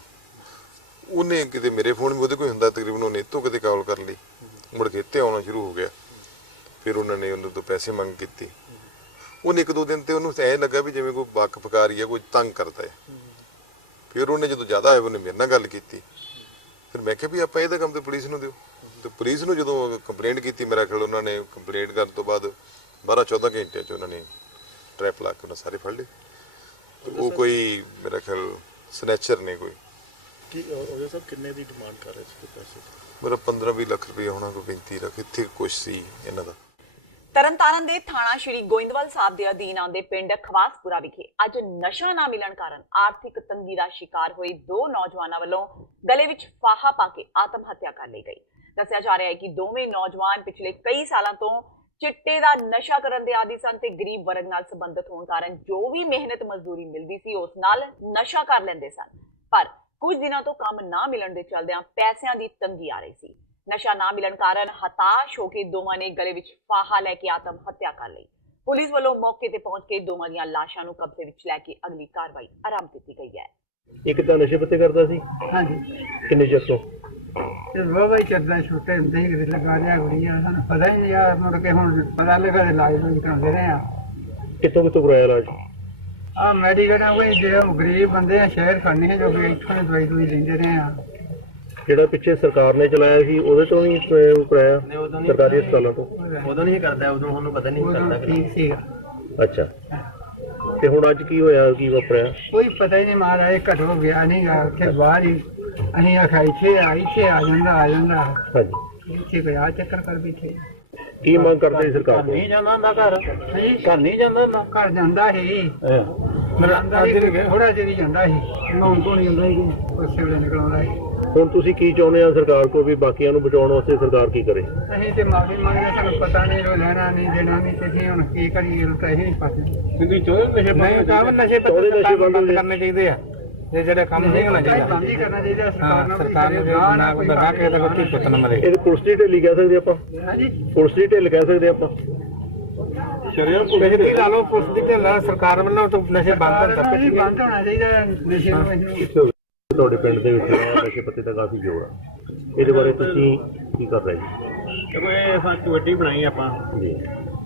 ਉਹਨੇ ਕਿਤੇ ਮੇਰੇ ਫੋਨ ਵੀ ਉਹਦੇ ਕੋਈ ਹੁੰਦਾ ਤਕਰੀਬਨ, ਉਹਨੇ ਇੱਥੋਂ ਕਿਤੇ ਕਾਲ ਕਰ ਲਈ, ਮੁੜ ਕੇ ਇੱਥੇ ਆਉਣਾ ਸ਼ੁਰੂ ਹੋ ਗਿਆ। ਫਿਰ ਉਹਨਾਂ ਨੇ ਉਹਨੂੰ ਤੋਂ ਪੈਸੇ ਮੰਗ ਕੀਤੀ। ਉਹਨੇ 1-2 ਦਿਨ ਤੇ ਉਹਨੂੰ ਐਂ ਲੱਗਾ ਵੀ ਜਿਵੇਂ ਕੋਈ ਬੱਕ ਫਕਾਰੀ ਹੈ, ਕੋਈ ਤੰਗ ਕਰਦਾ ਹੈ। ਫਿਰ ਉਹਨੇ ਜਦੋਂ ਜ਼ਿਆਦਾ ਹੋਇਆ ਉਹਨੇ ਮੇਰੇ ਨਾਲ ਗੱਲ ਕੀਤੀ। ਫਿਰ ਮੈਂ ਕਿਹਾ ਵੀ ਆਪਾਂ ਇਹਦਾ ਕੰਮ ਤੇ ਪੁਲਿਸ ਨੂੰ ਦਿਓ। ਤੇ ਪੁਲਿਸ ਨੂੰ ਜਦੋਂ ਕੰਪਲੇਂਟ ਕੀਤੀ, ਮੇਰਾ ਖਿਆਲ ਉਹਨਾਂ ਨੇ ਕੰਪਲੇਂਟ ਕਰਨ ਤੋਂ ਬਾਅਦ 12-14 ਘੰਟੇ 'ਚ ਉਹਨਾਂ ਨੇ ਟਰੈਪ ਲਾ ਕੇ ਉਹਨਾਂ ਸਾਰੇ ਫੜ ਲਏ। ਤੇ ਉਹ ਕੋਈ ਮੇਰਾ ਖਿਆਲ ਸਨੈਚਰ ਨੇ ਕੋਈ। ਕੀ ਉਹਦੇ ਸਭ ਕਿੰਨੇ ਦੀ ਡਿਮਾਂਡ ਕਰ ਰਹੇ ਸੀ ਪੈਸੇ? ਮੇਰਾ 15-20 ਲੱਖ ਰੁਪਏ ਹੋਣਾ, ਕੋਈ 35 ਲੱਖ ਇੱਥੇ ਕੁਛ ਸੀ ਇਹਨਾਂ ਦਾ। ਤਰਨਤਾਰਨ ਦੇ ਥਾਣਾ ਸ਼੍ਰੀ ਗੋਇੰਦਵਾਲ ਸਾਹਿਬ ਦੇ ਅਧੀਨ ਆਉਂਦੇ ਪਿੰਡ ਖਵਾਸਪੁਰਾ ਵਿਖੇ ਅੱਜ ਨਸ਼ਾ ਨਾ ਮਿਲਣ ਕਾਰਨ ਆਰਥਿਕ ਤੰਗੀ ਦਾ ਸ਼ਿਕਾਰ ਹੋਏ 2 ਨੌਜਵਾਨਾਂ ਵੱਲੋਂ ਗਲੇ ਵਿੱਚ ਫਾਹਾ ਪਾ ਕੇ ਆਤਮ ਹੱਤਿਆ ਕਰ ਲਈ ਗਈ। ਦੱਸਿਆ ਜਾ ਰਿਹਾ ਹੈ ਕਿ ਦੋਵੇਂ ਨੌਜਵਾਨ ਪਿਛਲੇ ਕਈ ਸਾਲਾਂ ਤੋਂ ਚਿੱਟੇ ਦਾ ਨਸ਼ਾ ਕਰਨ ਦੇ ਆਦੀ ਸਨ ਤੇ ਗਰੀਬ ਵਰਗ ਨਾਲ ਸੰਬੰਧਿਤ ਹੋਣ ਕਾਰਨ ਜੋ ਵੀ ਮਿਹਨਤ ਮਜ਼ਦੂਰੀ ਮਿਲਦੀ ਸੀ ਉਸ ਨਾਲ ਨਸ਼ਾ ਕਰ ਲੈਂਦੇ ਸਨ। ਪਰ ਕੁਝ ਦਿਨਾਂ ਤੋਂ ਕੰਮ ਨਾ ਮਿਲਣ ਦੇ ਚਲਦਿਆਂ ਪੈਸਿਆਂ ਦੀ ਤੰਗੀ ਆ ਰਹੀ ਸੀ। ਨਸ਼ਾ ਨਾ ਮਿਲਣ ਕਾਰਨ ਹਤਾਸ਼ ਹੋ ਕੇ ਦੋਵਾਂ ਨੇ ਗਲੇ ਵਿੱਚ ਫਾਹਾ ਲੈ ਕੇ ਆਤਮ ਹੱਤਿਆ ਕਰ ਲਈ। ਪੁਲਿਸ ਵੱਲੋਂ ਮੌਕੇ ਤੇ ਪਹੁੰਚ ਕੇ ਦੋਵਾਂ ਦੀਆਂ ਲਾਸ਼ਾਂ ਨੂੰ ਕਬਜ਼ੇ ਵਿੱਚ ਲੈ ਕੇ ਅਗਲੀ ਕਾਰਵਾਈ ਆਰੰਭ ਕੀਤੀ ਗਈ ਹੈ। ਇੱਕ ਤਾਂ ਨਸ਼ੇ ਪੱਤੇ ਕਰਦਾ ਸੀ? ਹਾਂਜੀ। ਕਿੰਨੇ ਚਿਰ ਤੋਂ? ਤੇ ਬਾਬਾ ਹੀ ਚੱਲਦਾ, ਛੋਟੇ ਹੁੰਦੇ ਹੀ ਕਿਤੇ ਲਗਾ ਲਿਆ ਕੁੜੀਆਂ, ਸਾਨੂੰ ਪਤਾ ਹੀ ਨਹੀਂ ਯਾਰ, ਮੁੜ ਕੇ ਹੁਣ ਪਤਾ ਲੱਗਾ ਤੇ ਇਲਾਜ ਨੂੰ ਕਰਾਉਂਦੇ ਰਹੇ ਆ। ਕਿੱਥੋਂ ਕਰਾਇਆ ਇਲਾਜ? ਆ ਮੈਡੀਕਲ ਆ, ਕੋਈ ਜਿਹੜੇ ਗਰੀਬ ਬੰਦੇ ਆ ਸ਼ਹਿਰ ਖੜਨੇ ਜੋ ਕਿ ਇੱਥੋਂ ਹੀ ਦਵਾਈ ਦੂਈ ਲੈਂਦੇ ਰਹੇ ਆ। ਜਿਹੜਾ ਪਿੱਛੇ ਸਰਕਾਰ ਨੇ ਚਲਾਇਆ ਸੀ ਉਹਦੇ ਤੋਂ ਨਹੀਂ ਕਰਾਇਆ? ਸਰਕਾਰੀ ਹਸਪਤਾਲਾਂ ਤੋਂ? ਉਦੋਂ ਨਹੀਂ ਕਰਦਾ, ਉਦੋਂ ਸਾਨੂੰ ਪਤਾ ਨਹੀਂ ਕਰਦਾ, ਠੀਕ ਸੀਗਾ। ਅੱਛਾ, ਤੇ ਹੁਣ ਅੱਜ ਕੀ ਹੋਇਆ, ਕੀ ਵਾਪਰਿਆ? ਕੋਈ ਪਤਾ ਹੀ ਨਹੀਂ, ਮਹਾਰਾਜ ਘਟੋ ਗਿਆ ਨਹੀਂਗਾ, ਉੱਥੇ ਬਾਹਰ ਹੀ ਅਸੀਂ ਆਖਿਆ ਇੱਥੇ ਆ ਜਾਂਦਾ ਹਾਂਜੀ। ਇੱਥੇ ਕੋਈ ਆ ਚੱਕਰ ਕਰ ਬੈਠੇ। ਕੀ ਮੰਗ ਕਰਦੇ ਸੀ ਸਰਕਾਰ ਤੋਂ? ਨਹੀਂ ਜਾਂਦਾ ਹੁੰਦਾ ਘਰ ਨਹੀਂ ਜਾਂਦਾ ਹੁੰਦਾ, ਘਰ ਜਾਂਦਾ ਸੀ ਥੋੜਾ ਚਿਰ ਜਾਂਦਾ ਸੀ, ਨਹਾਉਣ ਧੋਣ ਜਾਂਦਾ ਸੀ, ਉਸੇ ਵੇਲੇ ਨਿਕਲ ਆਉਂਦਾ ਸੀ। ਹੁਣ ਤੁਸੀਂ ਕੀ ਚਾਹੁੰਦੇ ਆ ਸਰਕਾਰ ਕੋਲ, ਵੀ ਬਾਕੀਆਂ ਨੂੰ ਬਚਾਉਣ ਵਾਸਤੇ ਸਰਕਾਰ ਕੀ ਕਰੇ? ਅਸੀਂ ਤੇ ਮਾਫੀ ਮੰਗਦੇ, ਸਾਨੂੰ ਪਤਾ ਨਹੀਂ ਲੈਣਾ ਨਹੀਂ ਦੇਣਾ ਨਹੀਂ, ਤੇ ਅਸੀਂ ਹੁਣ ਕੀ ਕਰੀਏ, ਤਾਂ ਇਹ ਨਹੀਂ ਪਤਾ। ਤੁਸੀਂ ਚਾਹੁੰਦੇ ਨਸ਼ੇ ਬੰਦ ਕਰਨੇ ਚਾਹੀਦੇ ਆ, ਜਿਹੜੇ ਕੰਮ ਨਹੀਂ ਹੋਣਾ ਚਾਹੀਦਾ, ਬੰਦ ਹੀ ਕਰਨਾ ਚਾਹੀਦਾ ਸਰਕਾਰ ਨੂੰ। ਨਾ ਕੋਈ ਬਣਾ ਕੇ ਤਾਂ ਕੋਈ ਪੁੱਤ ਨਾ ਮਰੇ। ਇਹ ਪੁਲਿਸ ਦੀ ਢਿੱਲੀ ਕਹਿ ਸਕਦੇ ਆਪਾਂ? ਹਾਂਜੀ, ਪੁਲਿਸ ਦੀ ਢਿੱਲ ਕਹਿ ਸਕਦੇ ਆਪਾਂ? ਸ਼ਰੀਅਤ ਲਾ ਲਓ, ਪੁਲਿਸ ਦੀ ਢਿੱਲ ਸਰਕਾਰ ਵੱਲੋਂ ਤਾਂ ਨਸ਼ੇ ਬੰਦ ਹੋਣਾ ਚਾਹੀਦਾ ਨਸ਼ੇ ਨੂੰ। ਤੁਹਾਡੇ ਪਿੰਡ ਦੇ ਵਿੱਚ ਨਸ਼ੇ ਪੱਤੇ ਦਾ ਕਾਫੀ ਜ਼ੋਰ ਆ, ਇਹਦੇ ਬਾਰੇ ਤੁਸੀਂ ਕੀ ਕਰ ਰਹੇ ਜੀ? ਦੇਖੋ, ਇਹ ਅਸਾਂ ਕਮੇਟੀ ਬਣਾਈ ਆਪਾਂ ਜੀ।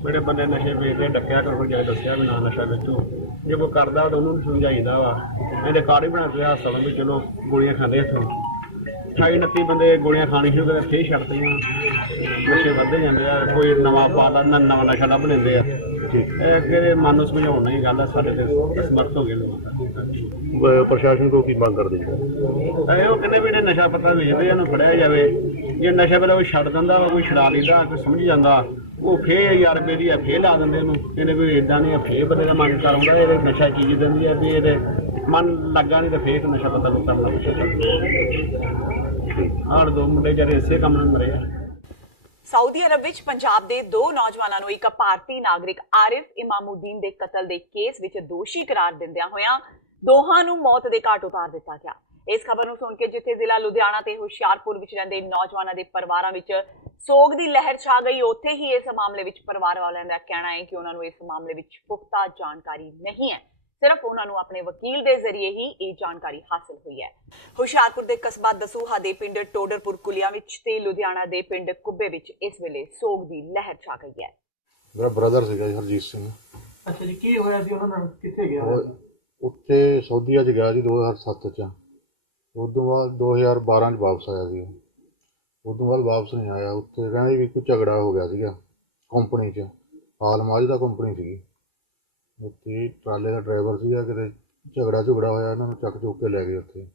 ਮੇਰੇ ਬੰਦੇ ਨਸ਼ੇ ਵੇਚਦੇ, ਡੱਕਿਆ ਕਰੋ, ਜਾਏ ਦੱਸਿਆ ਵੀ ਨਾ ਨਸ਼ਾ ਵੇਚੋ। ਜੇ ਕੋਈ ਕਰਦਾ ਤਾਂ ਉਹਨੂੰ ਸਮਝਾਈਦਾ ਵਾ। ਇਹਦੇ ਕਾਰਡ ਹੀ ਬਣਾ ਕੇ ਹਸਪਤਾਲਾਂ ਵਿੱਚ, ਚਲੋ ਗੋਲੀਆਂ ਖਾਂਦੇ ਇੱਥੋਂ 28-29 ਬੰਦੇ ਗੋਲੀਆਂ ਖਾਣੀ ਸ਼ੁਰੂ ਕਰਦੇ, ਫੇਰ ਛੱਡਦੀਆਂ, ਨਸ਼ੇ ਵੱਧਦੇ ਜਾਂਦੇ ਆ। ਕੋਈ ਨਵਾਂ ਪਾਲਾ ਨਵਾਂ ਨਸ਼ਾ ਲੱਭ ਲੈਂਦੇ ਆ। ਇਹ ਅੱਗੇ ਮਨ ਨੂੰ ਸਮਝਾਉਣ ਦੀ ਗੱਲ ਆ, ਸਾਡੇ ਤੇ ਸਮਰਥ ਹੋ ਗਏ ਲੋਕ। ਪ੍ਰਸ਼ਾਸਨ ਕੋਲ ਕੀ ਮੰਗ ਕਰਦੇ ਜੀ? ਉਹ ਕਹਿੰਦੇ ਵੀ ਜਿਹੜੇ ਨਸ਼ਾ ਪੱਤਾ ਵੇਚਦੇ ਇਹਨੂੰ ਫੜਿਆ ਜਾਵੇ। ਜੇ ਨਸ਼ਾ ਪਹਿਲਾਂ ਕੋਈ ਛੱਡ ਦਿੰਦਾ, ਕੋਈ ਛੁਡਾ ਲੈਂਦਾ, ਕੋਈ ਸਮਝ ਜਾਂਦਾ, ਉਹ ਫੇਰ 1000 ਰੁਪਏ ਦੀ ਆ ਫੇਰ ਲਾ ਦਿੰਦੇ ਉਹਨੂੰ। ਇਹਨੇ ਕੋਈ ਏਦਾਂ ਨਹੀਂ, ਫੇਰ ਬੰਦੇ ਦਾ ਮਨ ਕਰਾਉਂਦਾ, ਇਹਦੇ ਨਸ਼ਾ ਚੀਜ਼ ਦਿੰਦੀ ਆ ਵੀ ਇਹਦੇ ਮਨ ਲੱਗਾ ਨਹੀਂ ਤਾਂ ਫੇਰ ਨਸ਼ਾ ਪੱਤਾ ਨੂੰ ਕਰਨ ਲੱਗ ਪਿਆ। ਆਹ 2 ਮੁੰਡੇ ਜਿਹੜੇ ਇਸੇ ਕੰਮ ਨਾਲ ਮਰੇ ਆ। ਸਾਊਦੀ ਅਰਬ ਵਿੱਚ ਪੰਜਾਬ ਦੇ 2 ਨੌਜਵਾਨਾਂ ਨੂੰ ਇੱਕ ਭਾਰਤੀ ਨਾਗਰਿਕ ਆਰਿਫ ਇਮਾਮੁਦੀਨ ਦੇ ਕਤਲ ਦੇ ਕੇਸ ਵਿੱਚ ਦੋਸ਼ੀ ਕਰਾਰ ਦਿੰਦਿਆਂ ਹੋਇਆਂ ਦੋਹਾਂ ਨੂੰ ਮੌਤ ਦੇ ਘਾਟ ਉਤਾਰ ਦਿੱਤਾ ਗਿਆ। ਇਸ ਖਬਰ ਨੂੰ ਸੁਣ ਕੇ ਜਿੱਥੇ ਜ਼ਿਲ੍ਹਾ ਲੁਧਿਆਣਾ ਤੇ ਹੁਸ਼ਿਆਰਪੁਰ ਵਿੱਚ ਰਹਿੰਦੇ ਨੌਜਵਾਨਾਂ ਦੇ ਪਰਿਵਾਰਾਂ ਵਿੱਚ ਸੋਗ ਦੀ ਲਹਿਰ ਛਾ ਗਈ, ਉੱਥੇ ਹੀ ਇਸ ਮਾਮਲੇ ਵਿੱਚ ਪਰਿਵਾਰ ਵਾਲਿਆਂ ਦਾ ਕਹਿਣਾ ਹੈ ਕਿ ਉਹਨਾਂ ਨੂੰ ਇਸ ਮਾਮਲੇ ਵਿੱਚ ਪੁਖਤਾ ਜਾਣਕਾਰੀ ਨਹੀਂ ਹੈ। ਸਿਰਫ ਉਹਨਾਂ ਨੂੰ ਆਪਣੇ ਵਕੀਲ ਦੇ ਜ਼ਰੀਏ ਹੀ ਇਹ ਜਾਣਕਾਰੀ ਹਾਸਲ ਹੋਈ ਹੈ। ਹੁਸ਼ਿਆਰਪੁਰ ਦੇ ਕਸਬਾ ਦਸੂਹਾ ਦੇ ਪਿੰਡ ਟੋਡਰਪੁਰ ਕੁਲੀਆਂ ਵਿੱਚ ਤੇ ਲੁਧਿਆਣਾ ਦੇ ਪਿੰਡ ਕੁੱਬੇ ਵਿੱਚ ਇਸ ਵੇਲੇ ਸੋਗ ਦੀ ਲਹਿਰ ਛਾ ਗਈ ਹੈ। ਮੇਰਾ ਬ੍ਰਦਰ ਸੀਗਾ ਜੀ, ਹਰਜੀਤ ਸਿੰਘ। ਅੱਛਾ ਜੀ, ਕੀ ਹੋਇਆ ਸੀ ਉਹਨਾਂ ਨਾਲ, ਕਿੱਥੇ ਗਿਆ? ਉੱਥੇ ਸਾਊਦੀਆ 'ਚ ਗਿਆ ਸੀ 2007 'ਚ। ਉਦੋਂ ਬਾਅਦ 2012 'ਚ ਵਾਪਸ ਆਇਆ ਸੀ। ਉਦੋਂ ਬਾਅਦ ਵਾਪਸ ਨਹੀਂ ਆਇਆ। ਉੱਥੇ ਕਹਿੰਦੇ ਵੀ ਕੋਈ ਝਗੜਾ ਹੋ ਗਿਆ ਸੀਗਾ ਕੰਪਨੀ 'ਚ, ਆਲਮਾਜ ਦਾ ਕੰਪਨੀ ਸੀਗੀ। ਉੱਥੇ ਟਰਾਲੇ ਦਾ ਡਰਾਈਵਰ ਸੀਗਾ, ਕਿਤੇ ਝਗੜਾ ਹੋਇਆ, ਇਹਨਾਂ ਨੂੰ ਚੱਕ ਚੁੱਕ ਕੇ ਲੈ ਗਏ ਉੱਥੇ।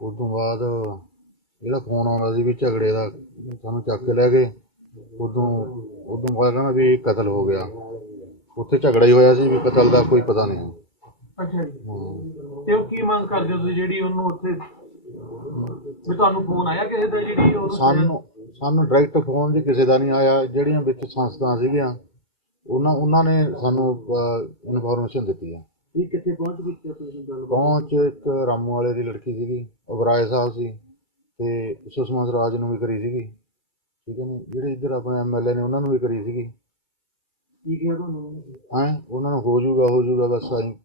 ਉਦੋਂ ਬਾਅਦ ਜਿਹੜਾ ਫੋਨ ਆਉਂਦਾ ਸੀ ਵੀ ਝਗੜੇ ਦਾ, ਸਾਨੂੰ ਚੱਕ ਕੇ ਲੈ ਗਏ। ਉਦੋਂ ਬਾਅਦ ਕਹਿੰਦਾ ਵੀ ਕਤਲ ਹੋ ਗਿਆ। ਉੱਥੇ ਝਗੜਾ ਹੀ ਹੋਇਆ ਸੀ, ਵੀ ਕਤਲ ਦਾ ਕੋਈ ਪਤਾ ਨਹੀਂ। ਅੱਛਾ ਜੀ, ਤੇ ਉਹ ਕੀ ਮੰਗ ਕਰਦੇ ਹੋ ਤੁਸੀਂ ਜਿਹੜੀ ਉਹਨੂੰ ਉੱਥੇ ਵੀ ਤੁਹਾਨੂੰ ਫੋਨ ਆਇਆ ਕਿਸੇ ਦਾ? ਜਿਹੜੀ ਸਾਨੂੰ ਡਾਇਰੈਕਟ ਫੋਨ ਜੀ ਕਿਸੇ ਦਾ ਨਹੀਂ ਆਇਆ। ਜਿਹੜੀਆਂ ਵਿੱਚ ਸੰਸਥਾ ਸੀਗੀਆਂ ਉਹਨਾਂ ਨੇ ਸਾਨੂੰ ਇਨਫੋਰਮੇਸ਼ਨ ਦਿੱਤੀ ਹੈ। ਕਿੱਥੇ ਪਹੁੰਚ ਗਈ ਆਪਰੇਸ਼ਨ ਪਹੁੰਚ ਇੱਕ ਰਾਮੂ ਵਾਲੇ ਦੀ ਲੜਕੀ ਸੀਗੀ, ਉਬਰਾਏ ਸਾਹਿਬ ਸੀ, ਤੇ ਸੁਸ਼ਮਾ ਸਵਰਾਜ ਨੂੰ ਵੀ ਕਰੀ ਸੀਗੀ, ਠੀਕ ਹੈ ਨੇ। ਜਿਹੜੇ ਇੱਧਰ ਆਪਣੇ MLA ਨੇ ਉਹਨਾਂ ਨੂੰ ਵੀ ਕਰੀ ਸੀਗੀ। ਕੀ ਕਿਹਾ ਤੁਹਾਨੂੰ? ਉਹਨਾਂ ਨੂੰ ਹੋ ਜਾਊਗਾ ਬਸ ਆਈ।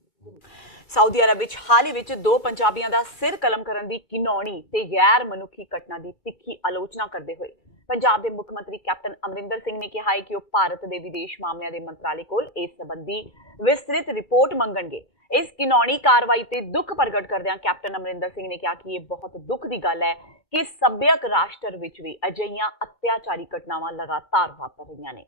ਸਾਊਦੀ ਅਰਬ ਵਿੱਚ ਹਾਲ ਹੀ ਵਿੱਚ 2 ਪੰਜਾਬੀਆਂ ਦਾ ਸਿਰ ਕਲਮ ਕਰਨ ਦੀ ਘਿਨੌਣੀ ਤੇ ਗੈਰ ਮਨੁੱਖੀ ਘਟਨਾ ਦੀ ਤਿੱਖੀ ਆਲੋਚਨਾ ਕਰਦੇ ਹੋਏ ਪੰਜਾਬ ਦੇ ਮੁੱਖ ਮੰਤਰੀ ਕੈਪਟਨ ਅਮਰਿੰਦਰ ਸਿੰਘ ਨੇ ਕਿਹਾ ਹੈ ਕਿ ਉਹ ਭਾਰਤ ਦੇ ਵਿਦੇਸ਼ ਮਾਮਲਿਆਂ ਦੇ ਮੰਤਰਾਲੇ ਕੋਲ ਇਸ ਸੰਬੰਧੀ ਵਿਸਤ੍ਰਿਤ ਰਿਪੋਰਟ ਮੰਗਣਗੇ। ਇਸ ਘਿਨੌਣੀ ਕਾਰਵਾਈ ਤੇ ਦੁੱਖ ਪ੍ਰਗਟ ਕਰਦਿਆਂ ਕੈਪਟਨ ਅਮਰਿੰਦਰ ਸਿੰਘ ਨੇ ਕਿਹਾ ਕਿ ਇਹ ਬਹੁਤ ਦੁੱਖ ਦੀ ਗੱਲ ਹੈ ਕਿ ਸੱਭਿਅਕ ਰਾਸ਼ਟਰ ਵਿੱਚ ਵੀ ਅਜਿਹੀਆਂ ਅਤਿਆਚਾਰੀ ਘਟਨਾਵਾਂ ਲਗਾਤਾਰ ਵਾਪਰ ਰਹੀਆਂ ਨੇ।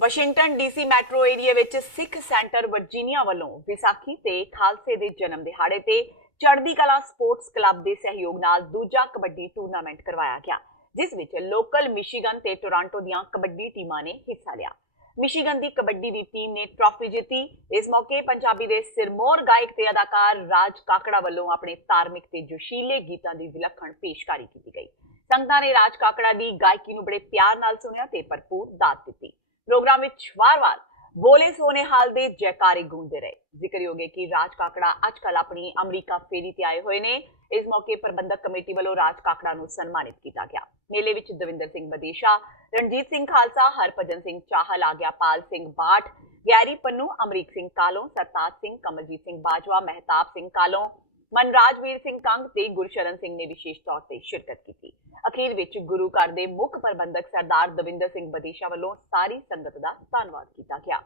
ਵਾਸ਼ਿੰਗਟਨ DC ਮੈਟਰੋ ਏਰੀਆ ਵਿੱਚ ਸਿੱਖ ਸੈਂਟਰ ਵਰਜੀਨੀਆ ਵੱਲੋਂ ਵਿਸਾਖੀ ਤੇ ਖਾਲਸੇ ਦੇ ਜਨਮ ਦਿਹਾੜੇ ਤੇ ਚੜ੍ਹਦੀ ਕਲਾ ਸਪੋਰਟਸ ਕਲੱਬ ਦੇ ਸਹਿਯੋਗ ਨਾਲ ਦੂਜਾ ਕਬੱਡੀ ਟੂਰਨਾਮੈਂਟ ਕਰਵਾਇਆ ਗਿਆ, ਜਿਸ ਵਿੱਚ ਲੋਕਲ ਮਿਸ਼ੀਗਨ ਤੇ ਟੋਰਾਂਟੋ ਦੀਆਂ ਕਬੱਡੀ ਟੀਮਾਂ ਨੇ ਹਿੱਸਾ ਲਿਆ। ਮਿਸ਼ੀਗਨ ਦੀ ਕਬੱਡੀ ਦੀ ਟੀਮ ਨੇ ਟਰਾਫੀ ਜਿੱਤੀ। ਇਸ ਮੌਕੇ ਪੰਜਾਬੀ ਦੇ ਸਿਰਮੌਰ ਗਾਇਕ ਤੇ ਅਦਾਕਾਰ ਰਾਜ ਕਾਕੜਾ ਵੱਲੋਂ ਆਪਣੇ ਧਾਰਮਿਕ ਤੇ ਜੋਸ਼ੀਲੇ ਗੀਤਾਂ ਦੀ ਵਿਲੱਖਣ ਪੇਸ਼ਕਾਰੀ ਕੀਤੀ ਗਈ। ਸੰਗਤਾਂ ਨੇ ਰਾਜ ਕਾਕੜਾ ਦੀ ਗਾਇਕੀ ਨੂੰ ਬੜੇ ਪਿਆਰ ਨਾਲ ਸੁਣਿਆ ਤੇ ਭਰਪੂਰ ਦਾਤ ਦਿੱਤੀ। ਪ੍ਰੋਗਰਾਮ ਵਿੱਚ ਵਾਰ-ਵਾਰ ਬੋਲੇ ਸੋਨੇ ਹਾਲ ਦੇ ਜੈਕਾਰੇ ਗੂੰਜਦੇ ਰਹੇ। ਜ਼ਿਕਰਯੋਗ ਹੈ ਕਿ ਰਾਜ ਕਾਕੜਾ ਅੱਜਕੱਲ ਆਪਣੀ ਅਮਰੀਕਾ ਫੇਰੀ ਤੇ ਆਏ ਹੋਏ ਨੇ। ਇਸ ਮੌਕੇ ਪ੍ਰਬੰਧਕ ਕਮੇਟੀ ਵੱਲੋਂ ਰਾਜ ਕਾਕੜਾ ਨੂੰ ਸਨਮਾਨਿਤ ਕੀਤਾ ਗਿਆ। ਮੇਲੇ ਵਿੱਚ ਦਵਿੰਦਰ ਸਿੰਘ ਮਦੇਸ਼ਾ, ਰਣਜੀਤ ਸਿੰਘ ਖਾਲਸਾ, ਹਰਭਜਨ ਸਿੰਘ ਚਾਹਲ, ਆਗਿਆਪਾਲ ਸਿੰਘ ਬਾਠ, ਗੈਰੀ ਪੰਨੂ, ਅਮਰੀਕ ਸਿੰਘ ਕਾਲੋਂ, ਸਰਤਾਜ ਸਿੰਘ, ਕਮਲਜੀਤ ਸਿੰਘ ਬਾਜਵਾ, ਮਹਿਤਾਬ ਸਿੰਘ ਕਾਲੋਂ, ਮਨਰਾਜਵੀਰ ਸਿੰਘ ਕੰਗ ਤੇ ਗੁਰਸ਼ਰਨ ਸਿੰਘ ਨੇ ਵਿਸ਼ੇਸ਼ ਤੌਰ ਤੇ ਸ਼ਿਰਕਤ ਕੀਤੀ। ਅਖੀਰ ਵਿੱਚ ਗੁਰੂ ਘਰ ਦੇ ਮੁੱਖ ਪ੍ਰਬੰਧਕ ਸਰਦਾਰ ਦਵਿੰਦਰ ਸਿੰਘ ਮਦੇਸ਼ਾ ਵੱਲੋਂ ਸਾਰੀ ਸੰਗਤ ਦਾ ਧੰਨਵਾਦ ਕੀਤਾ ਗਿਆ।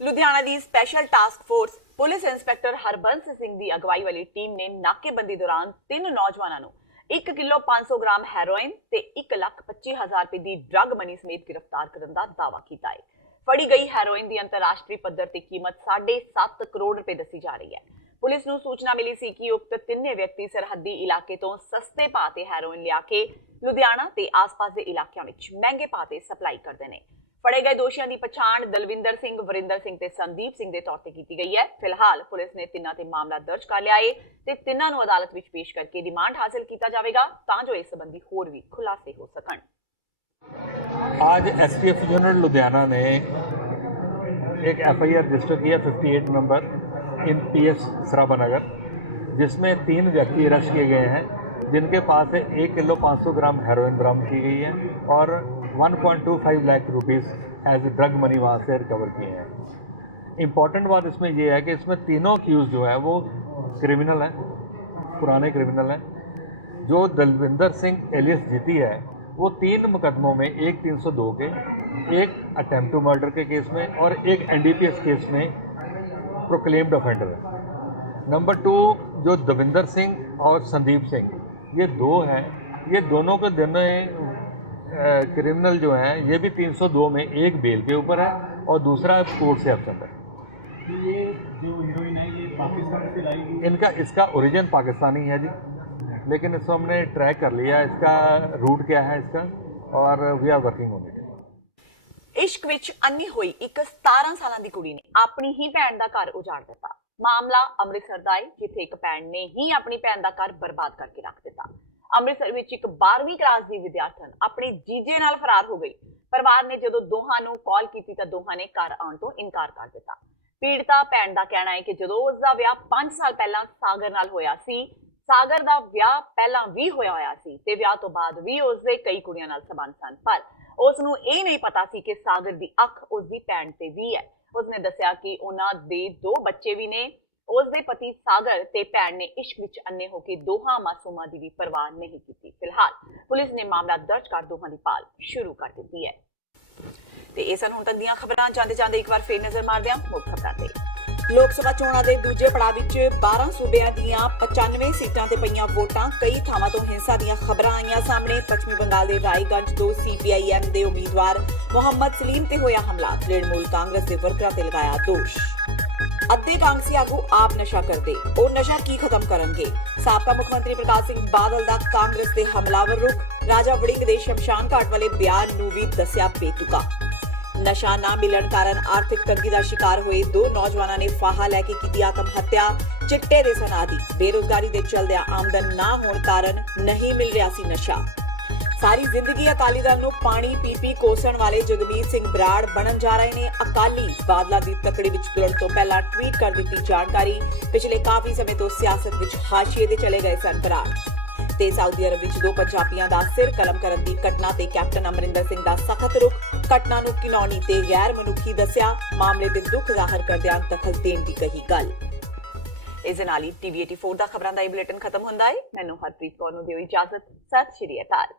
ਲੁਧਿਆਣਾ ਦੀ special task force police inspector Harbans Singh ਦੀ ਅਗਵਾਈ ਵਾਲੀ ਟੀਮ ਨੇ ਨਾਕੇਬੰਦੀ ਦੌਰਾਨ 3 ਨੌਜਵਾਨਾਂ ਨੂੰ 1 ਕਿਲੋ 500 ਗ੍ਰਾਮ ਹੈਰੋਇਨ ਤੇ 1,25,000 ਰੁਪਏ ਦੀ ਡਰੱਗ ਮਨੀ ਸਮੇਤ ਗ੍ਰਿਫਤਾਰ ਕਰਨ ਦਾ ਦਾਅਵਾ ਕੀਤਾ ਹੈ। ਫੜੀ ਗਈ ਹੈਰੋਇਨ ਦੀ ਅੰਤਰਰਾਸ਼ਟਰੀ ਪੱਧਰ ਤੇ ਕੀਮਤ 7.5 ਕਰੋੜ ਰੁਪਏ ਦੱਸੀ ਜਾ ਰਹੀ ਹੈ। ਪੁਲਿਸ ਨੂੰ ਸੂਚਨਾ ਮਿਲੀ ਸੀ ਕਿ ਉਕਤ ਤਿੰਨੇ ਵਿਅਕਤੀ ਸਰਹੱਦੀ ਇਲਾਕੇ ਤੋਂ ਸਸਤੇ ਭਾਅ ਤੇ ਹੈਰੋਇਨ ਲਿਆ ਕੇ ਲੁਧਿਆਣਾ ਤੇ ਆਸ-ਪਾਸ ਦੇ ਇਲਾਕਿਆਂ ਵਿੱਚ ਮਹਿੰਗੇ ਭਾਅ ਤੇ ਸਪਲਾਈ ਕਰਦੇ ਨੇ। ਫੜੇ ਗਏ ਦੋਸ਼ੀਆਂ ਦੀ ਪਛਾਣ ਦਲਵਿੰਦਰ ਸਿੰਘ, ਵਰਿੰਦਰ ਸਿੰਘ ਤੇ ਸੰਦੀਪ ਸਿੰਘ ਦੇ ਤੌਰ ਤੇ ਕੀਤੀ ਗਈ ਹੈ। ਫਿਲਹਾਲ ਪੁਲਿਸ ਨੇ ਤਿੰਨਾਂ ਤੇ ਮਾਮਲਾ ਦਰਜ ਕਰ ਲਿਆ ਹੈ ਤੇ ਤਿੰਨਾਂ ਨੂੰ ਅਦਾਲਤ ਵਿੱਚ ਪੇਸ਼ ਕਰਕੇ ਰਿਮਾਂਡ ਹਾਸਲ ਕੀਤਾ ਜਾਵੇਗਾ ਤਾਂ ਜੋ ਇਸ ਸੰਬੰਧੀ ਹੋਰ ਵੀ ਖੁਲਾਸੇ ਹੋ ਸਕਣ। आज STF यूनिट लुधियाना ने एक FIR रजिस्टर किया 58 नंबर इन PS सराबा नगर, जिसमें 3 व्यक्ति अरेस्ट किए गए हैं जिनके पास से 1 किलो 500 ग्राम हेरोइन बरामद की गई है और 1.25 lakh rupees as drug money वहाँ से रिकवर किए हैं। इम्पॉर्टेंट बात इसमें यह है कि इसमें तीनों अक्यूज जो है वो क्रिमिनल हैं, पुराने क्रिमिनल हैं। जो दलविंदर सिंह एलियस जीती है वो 3 मुकदमों में, एक 302 के, एक अटेम्प्ट टू मर्डर के केस में और एक NDPS केस में प्रोक्लेम्ड ऑफेंडर है। नंबर 2 जो दविंदर सिंह और संदीप सिंह, ये 2 हैं, ये दोनों के दोनों क्रिमिनल जो हैं ये भी 302 में, एक बेल के ऊपर है और दूसरा कोर्ट से एब्सेंट है। ये जो हीरोइन है ये पाकिस्तान से लाई गई? इसका ओरिजिन पाकिस्तानी है जी, लेकिन इसको हमने ट्रैक कर लिया, इसका रूट क्या है इसका, और we are working on it. ਇਸ਼ਕ ਵਿੱਚ ਅੰਨੀ ਹੋਈ ਇੱਕ 17 ਸਾਲਾਂ ਦੀ ਕੁੜੀ ਨੇ ਆਪਣੀ ਹੀ ਭੈਣ ਦਾ ਘਰ ਉਜਾੜ ਦਿੱਤਾ। ਮਾਮਲਾ ਅੰਮ੍ਰਿਤਸਰ ਦਾ ਹੈ, ਜਿੱਥੇ ਇੱਕ ਭੈਣ ਨੇ ਹੀ ਆਪਣੀ ਭੈਣ ਦਾ ਘਰ ਬਰਬਾਦ ਕਰਕੇ ਰੱਖ ਦਿੱਤਾ। ਅੰਮ੍ਰਿਤਸਰ ਵਿੱਚ ਇੱਕ 12ਵੀਂ ਕਲਾਸ ਦੀ ਵਿਦਿਆਰਥਣ ਆਪਣੇ ਜੀਜੇ ਨਾਲ ਫਰਾਰ ਹੋ ਗਈ। ਪਰਿਵਾਰ ਨੇ ਜਦੋਂ ਦੋਹਾਂ ਨੂੰ ਕਾਲ ਕੀਤੀ ਤਾਂ ਦੋਹਾਂ ਨੇ ਘਰ ਆਉਣ ਤੋਂ ਇਨਕਾਰ ਕਰ ਦਿੱਤਾ। ਪੀੜਤਾ ਭੈਣ ਦਾ ਕਹਿਣਾ ਹੈ ਕਿ ਜਦੋਂ ਉਸ ਦਾ ਵਿਆਹ 5 ਸਾਲ ਪਹਿਲਾਂ ਸਾਗਰ ਨਾਲ ਹੋਇਆ ਸੀ, ਸਾਗਰ ਦਾ ਵਿਆਹ ਪਹਿਲਾਂ ਵੀ ਹੋਇਆ ਸੀ ਤੇ ਵਿਆਹ ਤੋਂ ਬਾਅਦ ਵੀ ਉਸ ਦੇ ਕਈ ਕੁੜੀਆਂ ਨਾਲ ਸੰਬੰਧ ਸਨ, ਪਰ ਉਸ ਨੂੰ ਇਹ ਨਹੀਂ ਪਤਾ ਸੀ ਕਿ ਸਾਗਰ ਦੀ ਅੱਖ ਉਸ ਦੀ ਭੈਣ ਤੇ ਵੀ ਹੈ। ਉਸਨੇ ਦੱਸਿਆ ਕਿ ਉਹਨਾਂ ਦੇ 2 ਬੱਚੇ ਵੀ ਨੇ। ਉਸ ਦੇ ਪਤੀ ਸਾਗਰ ਤੇ ਭੈਣ ਨੇ ਇਸ਼ਕ ਵਿੱਚ ਅੰਨੇ ਹੋ ਕੇ ਦੋਹਾਂ ਮਾਸੂਮਾਂ ਦੀ ਵੀ ਪਰਵਾਹ ਨਹੀਂ ਕੀਤੀ। ਫਿਲਹਾਲ ਪੁਲਿਸ ਨੇ ਮਾਮਲਾ ਦਰਜ ਕਰ ਦੋਹਾਂ ਦੀ ਭਾਲ ਸ਼ੁਰੂ ਕਰ ਦਿੱਤੀ ਹੈ। ਤੇ ਇਹ ਸਨ ਹੁਣ ਤੱਕ ਦੀਆਂ ਖਬਰਾਂ। ਜਾਂਦੇ ਇੱਕ ਵਾਰ ਫੇਰ ਨਜ਼ਰ ਮਾਰਦੇ ਹਾਂ ਮੁੱਖ ਖਬਰਾਂ ਤੇ। ਲੋਕ ਸਭਾ ਚੋਣਾਂ ਦੇ ਦੂਜੇ ਪੜਾਅ ਵਿੱਚ 12 ਸੂਬਿਆਂ ਦੀਆਂ 95 ਸੀਟਾਂ ਤੇ ਪਈਆਂ ਵੋਟਾਂ। ਕਈ ਥਾਵਾਂ ਤੋਂ ਹਿੰਸਾ ਦੀਆਂ ਖਬਰਾਂ ਆਈਆਂ ਸਾਹਮਣੇ। ਪੱਛਮੀ ਬੰਗਾਲ ਦੇ ਰਾਏਗੰਜ ਤੋਂ CPIM ਦੇ ਉਮੀਦਵਾਰ ਮੁਹੰਮਦ ਸਲੀਮ ਤੇ ਹੋਇਆ ਹਮਲਾ। ਤ੍ਰਿਣਮੂਲ ਕਾਂਗਰਸ ਦੇ ਵਰਕਰਾਂ ਤੇ ਲਗਾਇਆ ਦੋਸ਼। ਅੱਧੇ ਕਾਂਗਰਸੀ ਆਗੂ ਆਪ ਨਸ਼ਾ ਕਰਦੇ, ਉਹ ਨਸ਼ਾ ਕੀ ਖਤਮ ਕਰਨਗੇ? ਸਾਬਕਾ ਮੁੱਖ ਮੰਤਰੀ ਪ੍ਰਕਾਸ਼ ਸਿੰਘ ਬਾਦਲ ਦਾ ਕਾਂਗਰਸ ਦੇ ਹਮਲਾਵਰ ਰੁਖ। ਰਾਜਾ ਵੜਿੰਗ ਦੇ ਸ਼ਮਸ਼ਾਨ ਘਾਟ ਵਾਲੇ ਬਿਆਨ ਨੂੰ ਵੀ ਦੱਸਿਆ ਬੇਤੁਕਾ। ਨਸ਼ਾ ਨਾ ਮਿਲਣ ਕਾਰਨ ਆਰਥਿਕ ਤੰਗੀ ਦਾ ਸ਼ਿਕਾਰ ਹੋਏ 2 ਨੌਜਵਾਨਾਂ ਨੇ ਫਾਹਾ ਲੈ ਕੇ ਕੀਤੀ ਆਤਮ ਹੱਤਿਆ। ਚਿੱਟੇ ਦੇ ਸਨਾਦੀ ਬੇਰੁਜ਼ਗਾਰੀ ਦੇ ਚਲਦਿਆਂ ਆਮਦਨ ਨਾ ਹੋਣ ਕਾਰਨ ਨਹੀਂ ਮਿਲ ਰਿਹਾ ਸੀ ਨਸ਼ਾ। ਸਾਰੀ ਜ਼ਿੰਦਗੀ ਅਕਾਲੀ ਦਲ ਨੂੰ ਪਾਣੀ ਪੀ ਕੋਸਣ ਵਾਲੇ ਜਗਮੀਤ ਸਿੰਘ ਬਰਾੜ ਬਣਨ ਜਾ ਰਹੇ ਨੇ ਅਕਾਲੀ। ਬਾਦਲਾਂ ਦੀ ਤਕੜੀ ਵਿੱਚ ਤੁਰਨ ਤੋਂ ਪਹਿਲਾਂ ਟਵੀਟ ਕਰ ਦਿੱਤੀ ਜਾਣਕਾਰੀ। ਪਿਛਲੇ ਕਾਫੀ ਸਮੇਂ ਤੋਂ ਸਿਆਸਤ ਵਿੱਚ ਹਾਸ਼ੀਏ ਦੇ ਚਲੇ ਗਏ ਸਨ ਬਰਾੜ। ਤੇ ਸਾਊਦੀ ਅਰਬ ਵਿੱਚ 2 ਪੰਜਾਬੀਆਂ ਦਾ ਸਿਰ ਕਲਮ ਕਰਨ ਦੀ ਘਟਨਾ ਤੇ ਕੈਪਟਨ ਅਮਰਿੰਦਰ ਸਿੰਘ ਦਾ ਸਖਤ ਰੁਖ। ਘਟਨਾ ਨੂੰ ਘਿਨੌਣੀ ਤੇ ਗੈਰ ਮਨੁੱਖੀ ਦੱਸਿਆ। ਮਾਮਲੇ ਤੇ ਦੁੱਖ ਜ਼ਾਹਰ ਕਰਦਿਆਂ ਦਖਲ ਦੇਣ ਦੀ ਕਹੀ ਗੱਲ। ਇਸ ਦੇ ਨਾਲ ਹੀ TV 84 ਦਾ ਖਬਰਾਂ ਦਾ ਇਹ ਬੁਲੇਟਿਨ ਖਤਮ ਹੁੰਦਾ ਹੈ। ਮੈਨੂੰ ਹਰਪ੍ਰੀਤ ਕੌਰ ਨੂੰ ਦਿਓ ਇਜਾਜ਼ਤ। ਸਤਿ ਸ਼੍ਰੀ ਅਕਾਲ।